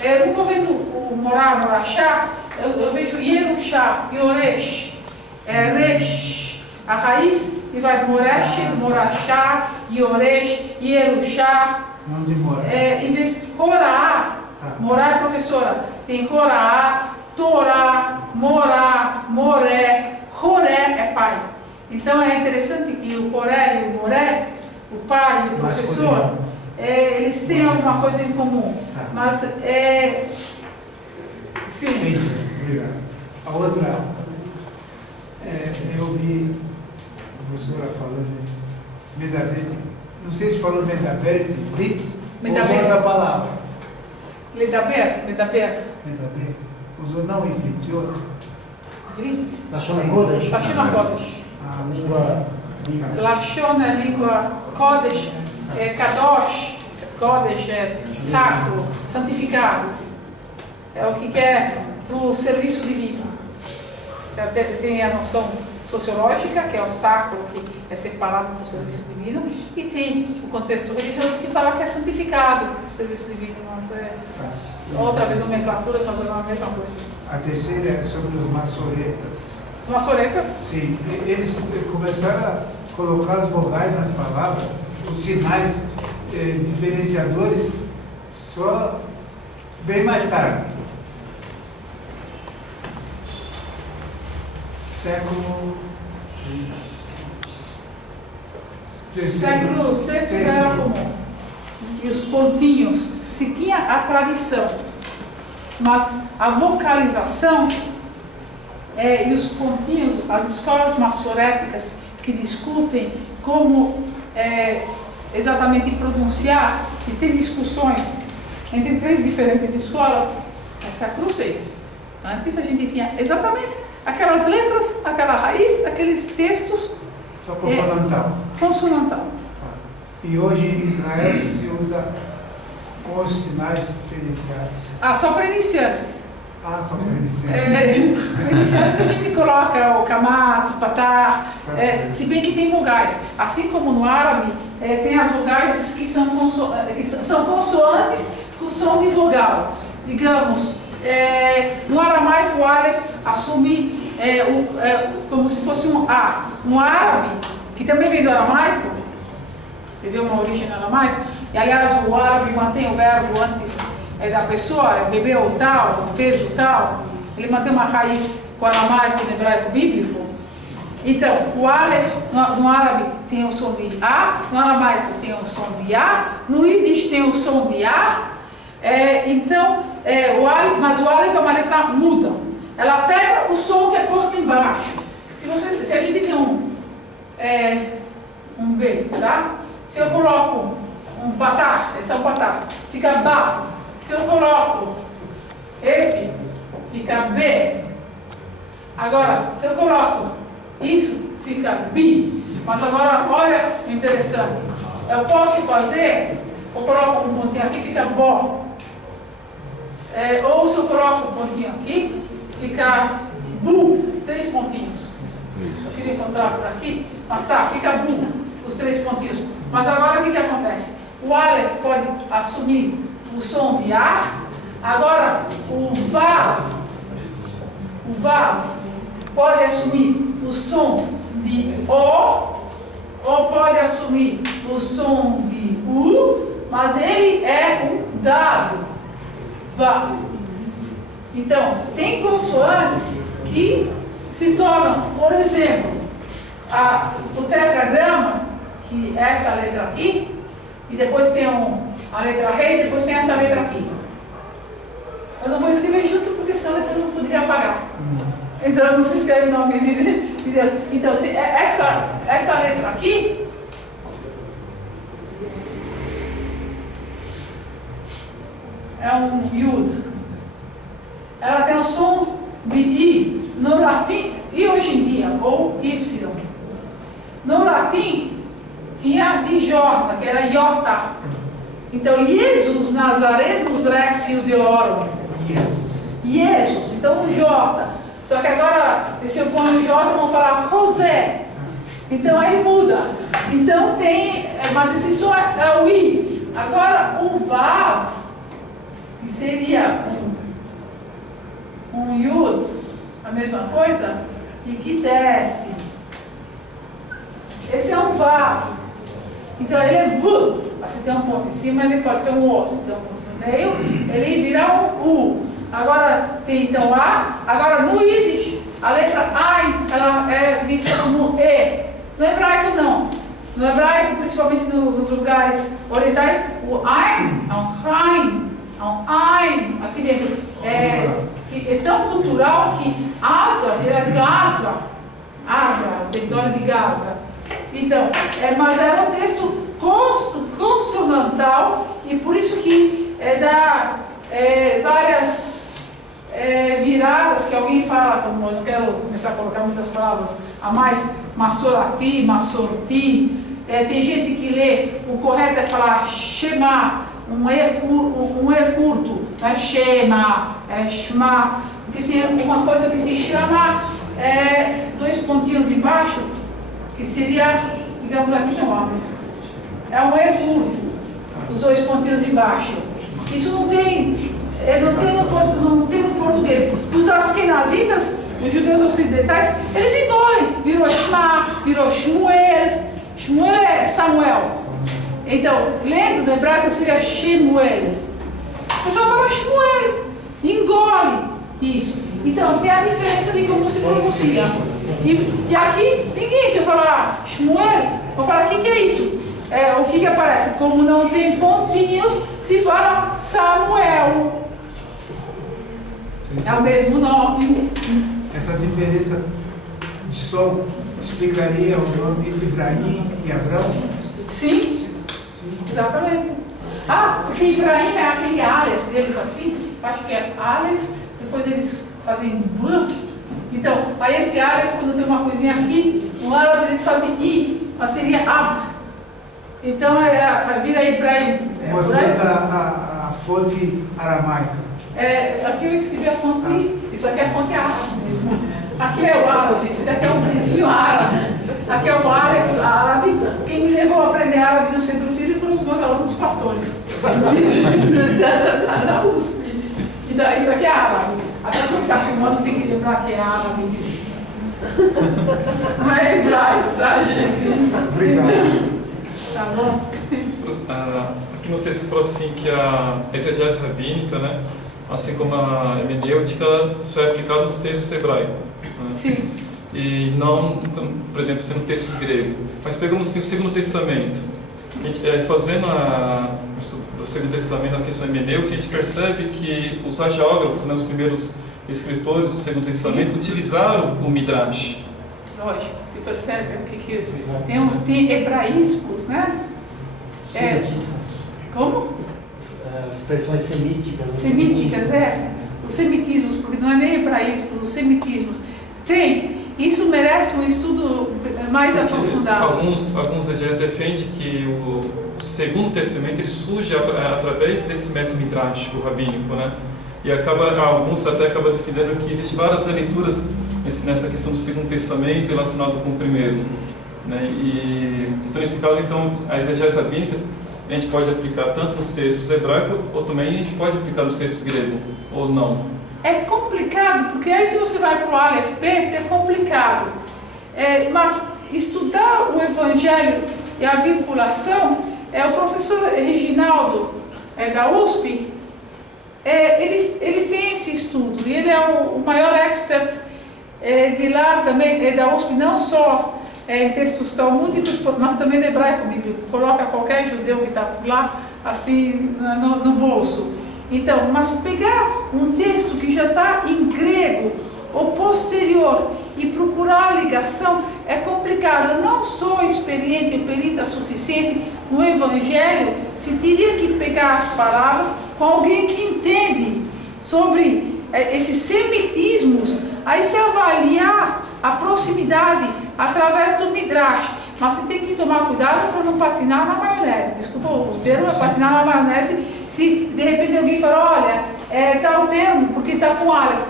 eu não estou vendo o morachá, eu vejo Yerushá, Yoresh, Resh, a raiz, e vai Moresh, Morachá, Yoresh, Yerushá. Não demora. Em vez de Corá. Morá é professora. Tem Corá, Torá, Morá, Moré, Joré é pai. Então é interessante que o Coré e o Moré, o pai e o professor, eles têm alguma coisa em comum. Mas sim. Entendi, obrigado. A outra, eu vi a professora falando Medaberet, não sei se falou Medaberet, Brit, ou outra palavra. Medaber. Medaber. Usou não em Brit, outra. Brit. Lashon Kodesh. Lashon Kodesh. A língua. Lashon é língua, Kodesh é Kadosh, Kodesh é sacro, santificado. É o que é do serviço divino. Tem a noção sociológica, que é o sacro, que é separado do serviço divino, e tem o contexto religioso que fala que é santificado o serviço divino, mas outra vez nomenclaturas, mas é a mesma coisa. A terceira é sobre os maçoretas. Os maçoretas? Sim, eles começaram a colocar as vogais nas palavras, os sinais diferenciadores, só bem mais tarde. Século VI era comum. E os pontinhos, se tinha a tradição, mas a vocalização e os pontinhos, as escolas maçoréticas que discutem como exatamente pronunciar, e tem discussões entre 3 diferentes escolas, é século VI. Antes a gente tinha exatamente aquelas letras, aquela raiz, aqueles textos. Só consonantal. Consonantal. E hoje em Israel se usa com os sinais diferenciais. Só para iniciantes. Só para iniciantes. Para iniciantes a gente coloca o kamatz, o patar, se bem que tem vogais. Assim como no árabe, tem as vogais que são consoantes com som de vogal. Digamos, no aramaico o Aleph assume como se fosse um A. No árabe, que também vem do aramaico, que deu uma origem no aramaico, e aliás o árabe mantém o verbo antes da pessoa, bebeu o tal, fez o tal, ele mantém uma raiz com o aramaico e no hebraico bíblico. Então, o Aleph no árabe tem o som de A, no aramaico tem o som de A, no Yiddish tem o som de A. Mas o Aleph é uma letra muda. Ela pega o som que é posto embaixo. Se a gente tem um B, tá? Se eu coloco um batá, esse é o batá, fica Ba. Se eu coloco esse, fica B. Agora, se eu coloco isso, fica Bi. Mas agora, olha o interessante. Eu posso fazer, eu coloco um pontinho aqui, fica Bó. Ou se eu coloco um pontinho aqui, fica Bu, 3 pontinhos. Eu queria encontrar por aqui, mas tá, fica Bu, os 3 pontinhos. Mas agora o que acontece? O Aleph pode assumir o som de A, agora o Vav pode assumir o som de O, ou pode assumir o som de U, mas ele é um W, Vá. Então, tem consoantes que se tornam, por exemplo, o tetragrama, que é essa letra aqui, e depois tem a letra Rei, e depois tem essa letra aqui. Eu não vou escrever junto, porque senão depois eu não poderia apagar. Então, não se escreve o nome de Deus. Então, essa letra aqui, é um Yud. Ela tem o som de I no latim, e hoje em dia, ou Y. No latim, tinha de J, que era Iota. Então, Jesus Nazarenos Rex Iudeorum. Jesus. Então, o J. Só que agora, se eu pôr o J, vão falar José. Então, aí muda. Então, tem, mas esse som é o I. Agora, o Vav, que seria um Yud, a mesma coisa, e que desce. Esse é um Vav. Então ele é V. Se tem um ponto em cima, ele pode ser um O. Se tem um ponto no meio, ele vira um U. Agora tem então A. Agora no Yiddish, a letra Ain, ela é vista como E. No hebraico não. No hebraico, principalmente nos lugares orientais, o Ain é um Hain. É um Ain aqui dentro. É tão cultural que Asa vira Gaza. Asa, o território de Gaza. Então, mas era um texto consonantal e por isso que dá várias viradas que alguém fala, como eu não quero começar a colocar muitas palavras a mais, Massorati, Massorti. Tem gente que lê, o correto é falar Shema, um E curto, não é Shema, é Shema, porque tem uma coisa que se chama 2 pontinhos embaixo, que seria, digamos aqui tem um é um E curto, os 2 pontinhos embaixo. Isso não tem no português. Os askenazitas, os judeus ocidentais, eles engolem. Virou Shema, virou Shmuel. Shmuel é Samuel. Então, lendo no hebraico seria Shemuel. O pessoal fala Shmuel, engole isso. Então, tem a diferença de como se pronuncia. E aqui, ninguém, se eu falar Shmuel, vou falar, o que é isso? O que aparece? Como não tem pontinhos, se fala Samuel. É o mesmo nome. Essa diferença de som explicaria o nome Ibrahim e Abrão? Sim, exatamente. Porque Ibrahim é aquele Aleph deles assim, acho que é Aleph, depois eles fazem B. Então, aí esse Aleph, quando tem uma coisinha aqui, no árabe eles fazem I, mas seria Ab. Então, vira Ibrahim. Mostrando a fonte aramaica. Aqui eu escrevi a fonte, isso aqui é a fonte árabe mesmo. Aqui é o árabe, esse daqui é um vizinho árabe. Aqui é o árabe. Quem me levou a aprender árabe no Centro Sírio foram os meus alunos pastores. da USP. Então, isso aqui é árabe. Até você ficar filmando, tem que hebraquear na Bíblia. Não é hebraico, tá, gente? Obrigado. Tá bom? Sim. Aqui no texto fala assim que a exegese rabínica, né, assim como a hermenêutica, só é aplicado nos textos hebraicos. Né? Sim. E não, por exemplo, sendo textos gregos. Mas pegamos assim, o Segundo Testamento. A gente, fazendo o Segundo Testamento, a questão hermenêutica, a gente percebe que os hagiógrafos, né, os primeiros escritores do Segundo Testamento, utilizaram o Midrash. Lógico, se percebe o que tem hebraísmos, né? Semitismos. Como? Expressões semíticas. Semíticas, os semitismos, porque não é nem hebraísmos, os semitismos. Tem, isso merece um estudo mais aprofundado. Alguns defendem que o Segundo Testamento ele surge através desse método midrástico rabínico, né? E alguns até acabam defendendo que existem várias leituras nessa questão do Segundo Testamento relacionado com o primeiro, né? Então, nesse caso, a exegese rabínica a gente pode aplicar tanto nos textos hebraicos, ou também a gente pode aplicar nos textos gregos, ou não. É complicado, porque aí se você vai para o Aleph Bet, é complicado. Mas estudar o Evangelho e a vinculação, o professor Reginaldo, da USP, ele tem esse estudo, e ele é o maior expert de lá também, da USP, não só em textos talmúdicos, mas também de hebraico bíblico. Coloca qualquer judeu que está por lá, assim, no bolso. Então, mas pegar um texto que já está em grego ou posterior e procurar a ligação é complicado. Eu não sou experiente ou perita suficiente no Evangelho se teria que pegar as palavras com alguém que entende sobre esses semitismos, aí se avaliar a proximidade através do Midrash. Mas você tem que tomar cuidado para não patinar na maionese. Desculpa o termo, é patinar na maionese. Se de repente alguém fala, olha, está o termo, porque está com Aleph.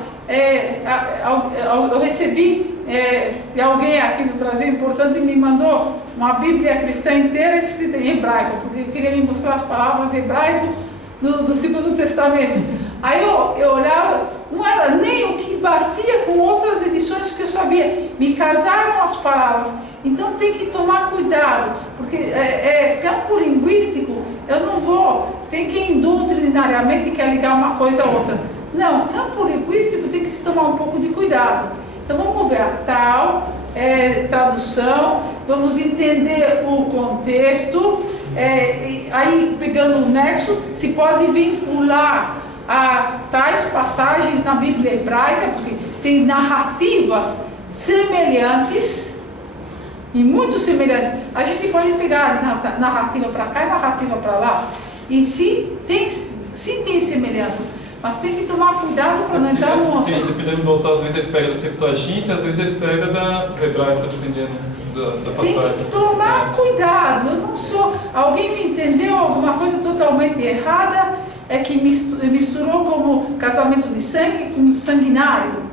Eu recebi de alguém aqui no Brasil importante me mandou uma Bíblia cristã inteira escrita em hebraico, porque queria me mostrar as palavras em hebraico do Segundo Testamento. Aí eu olhava, não era nem o que batia com outras edições que eu sabia. Me casaram as palavras. Então tem que tomar cuidado, porque campo linguístico, eu não vou, tem quem doutrinariamente quer ligar uma coisa a outra. Não, campo linguístico tem que se tomar um pouco de cuidado. Então vamos ver a tal tradução, vamos entender o contexto, aí pegando o nexo, se pode vincular a tais passagens na Bíblia hebraica, porque tem narrativas semelhantes, e muito semelhantes. A gente pode pegar narrativa para cá e narrativa para lá, e se tem semelhanças, mas tem que tomar cuidado para não entrar no outro. Dependendo do autor, às vezes ele pega da Septuaginta, às vezes ele pega da hebraica, dependendo da passagem. Tem que tomar cuidado. Eu não sou... Alguém me entendeu alguma coisa totalmente errada, que misturou como casamento de sangue com sanguinário.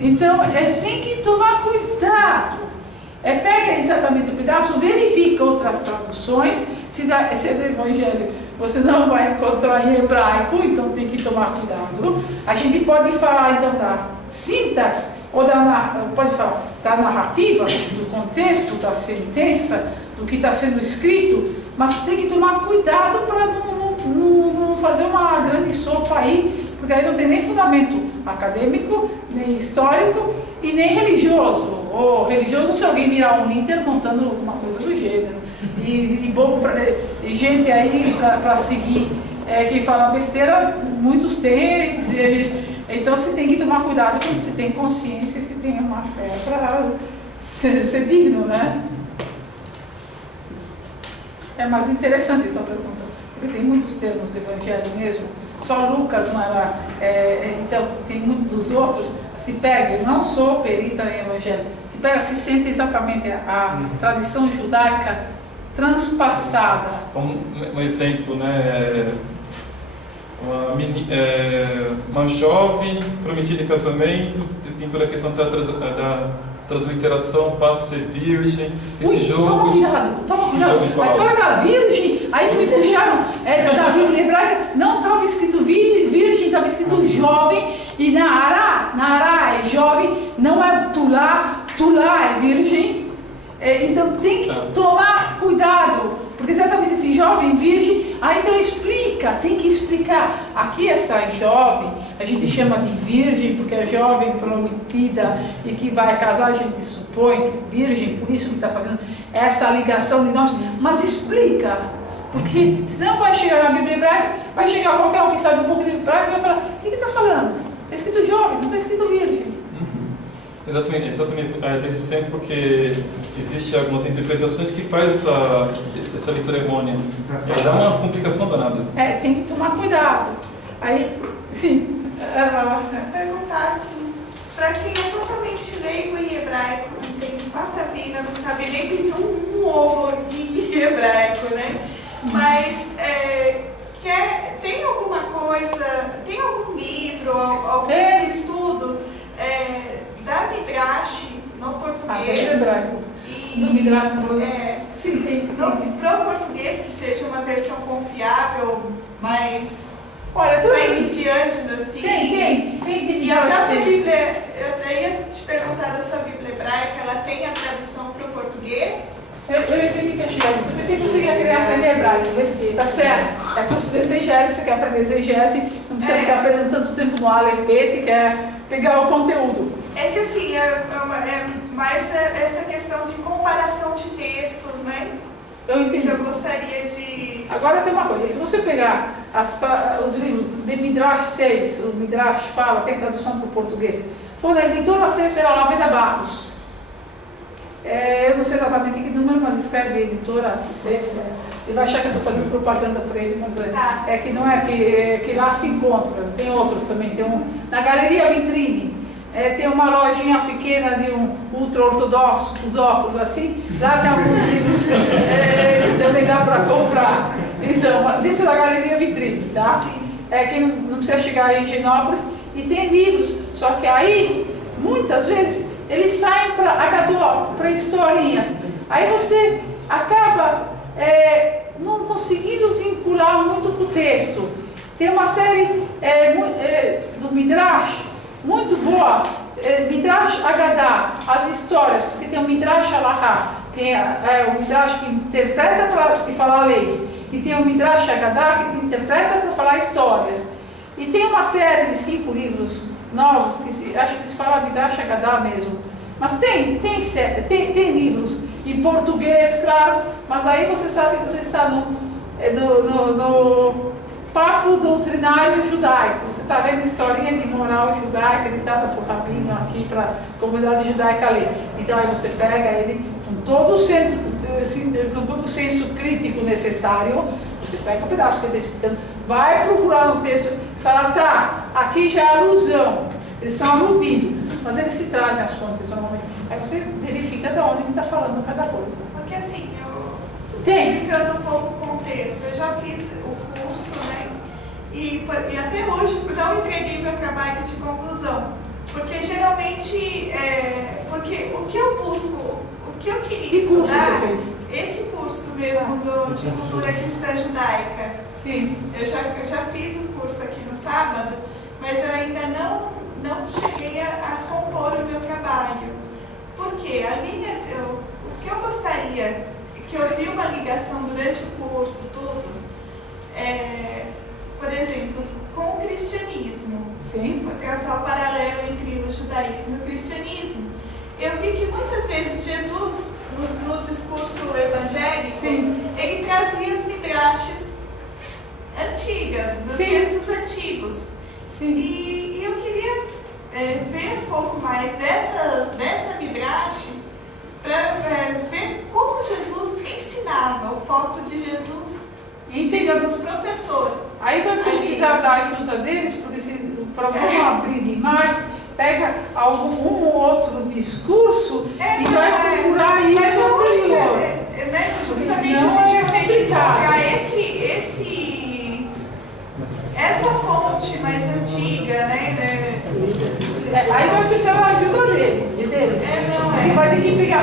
Então, tem que tomar cuidado. Pega exatamente o pedaço, verifica outras traduções. Se é do Evangelho, você não vai encontrar em hebraico, então tem que tomar cuidado. A gente pode falar então da sintaxe, ou pode falar da narrativa, do contexto, da sentença, do que está sendo escrito, mas tem que tomar cuidado para não fazer uma grande sopa aí, porque aí não tem nem fundamento acadêmico, nem histórico e nem religioso. Ou religioso se alguém virar um líder montando alguma coisa do gênero. E bom, gente aí para seguir quem fala besteira, muitos têm. Então se tem que tomar cuidado quando se tem consciência, se tem uma fé para ser digno, né? É mais interessante então a pergunta, porque tem muitos termos do Evangelho mesmo. Só Lucas não era. Então tem muitos dos outros. Se pega, eu não sou perita em Evangelho, se sente exatamente a tradição judaica transpassada. Como um exemplo, né? Uma jovem prometida em casamento, tem toda a questão da transliteração, passa a ser virgem, esse jogo. Toma cuidado. A história da virgem, aí que me puxaram da Bíblia hebraica, não estava escrito virgem, estava escrito jovem, e Naará é Tulá é virgem. Então tem que tomar cuidado, porque exatamente esse jovem virgem, então explica, tem que explicar. Aqui essa jovem, a gente chama de virgem, porque é jovem prometida e que vai casar, a gente supõe que é virgem, por isso que está fazendo essa ligação de nós, mas explica, porque senão vai chegar na Bíblia hebraica, vai chegar qualquer um que sabe um pouco de hebraico e vai falar, o que está falando? Está escrito jovem, não está escrito virgem. Exatamente nesse exemplo, porque existem algumas interpretações que faz essa leitura errônea. E aí dá uma complicação danada. Tem que tomar cuidado. Aí, sim. Perguntar assim, para quem é totalmente leigo em hebraico, não tem patavina, não sabe nem pedir um ovo em hebraico, né? Mas tem alguma coisa, tem algum livro, algum estudo da Midrash no português? Hebraico. Do Midrash sim, tem. Para o português, que seja uma versão confiável, mas olha, para iniciantes assim. Tem E a própria Bíblia, eu ia te perguntar da sua Bíblia hebraica, ela tem a tradução para o português? Eu entendi que é chegar nisso. Eu pensei que você ia querer aprender hebraico, mas tá certo. É curso de exegese, você quer aprender exegese, não precisa ficar perdendo tanto tempo no Aleph Bet, quer pegar o conteúdo. É que assim, é mais essa questão de comparação de textos, né? Eu entendi. Que eu gostaria de... Agora tem uma coisa, se você pegar os livros de Midrash 6, o Midrash fala, tem tradução para o português, foi da editora Sefer Alameda Barros. Eu não sei exatamente que número, mas escreve editora Sefer. Ele vai achar que eu estou fazendo propaganda para ele, mas é que não é que lá se encontra. Tem outros também. Tem na Galeria Vitrine. Tem uma lojinha pequena de um ultra-ortodoxo, os óculos assim. Lá tem alguns livros que também dá para comprar. Então, dentro da Galeria Vitrine, tá? Que não precisa chegar em Higienópolis. E tem livros, só que aí, muitas vezes, eles saem para Agadot, para historinhas. Aí você acaba não conseguindo vincular muito com o texto. Tem uma série do Midrash muito boa, Midrash Agadá, as histórias, porque tem o Midrash Alahá, tem o Midrash que interpreta para falar leis, e tem o Midrash Agadá que interpreta para falar histórias. E tem uma série de 5 livros novos, acho que se fala Midrash Agadá mesmo, mas tem livros em português, claro, mas aí você sabe que você está no papo doutrinário judaico. Você está lendo historinha de moral judaica ditada por rabino aqui para a comunidade judaica ler. Então aí você pega ele com todo o senso crítico necessário, você pega um pedaço que ele está explicando, vai procurar no texto e fala, tá, aqui já é alusão, eles estão aludindo, mas eles se trazem as fontes normalmente. Aí você verifica de onde ele está falando cada coisa. Porque assim, explicando um pouco o contexto, eu já fiz o curso, né? E até hoje não entreguei meu trabalho de conclusão. Porque geralmente, porque o que eu busco, o que eu queria estudar, você fez? esse curso mesmo de cultura cristã judaica. Sim. Eu já fiz o curso aqui no sábado, mas eu ainda não cheguei a compor o meu trabalho. Porque o que eu gostaria, que eu vi uma ligação durante o curso, tudo, por exemplo, com o cristianismo. Sim. Vou traçar o paralelo entre o judaísmo e o cristianismo. Eu vi que muitas vezes Jesus, no discurso evangélico, sim, ele trazia as midrashes antigas, dos sim, textos antigos. Sim. E eu queria ver um pouco mais dessa midrash para ver como Jesus ensinava, o foco de Jesus, digamos, professor. Aí vai precisar da ajuda deles, porque para você abrir demais, pega um ou outro discurso e vai procurar isso anterior. Justamente a gente tem que encontrar essa fonte mais antiga, né? Aí vai precisar da ajuda deles. Ele vai ter que pegar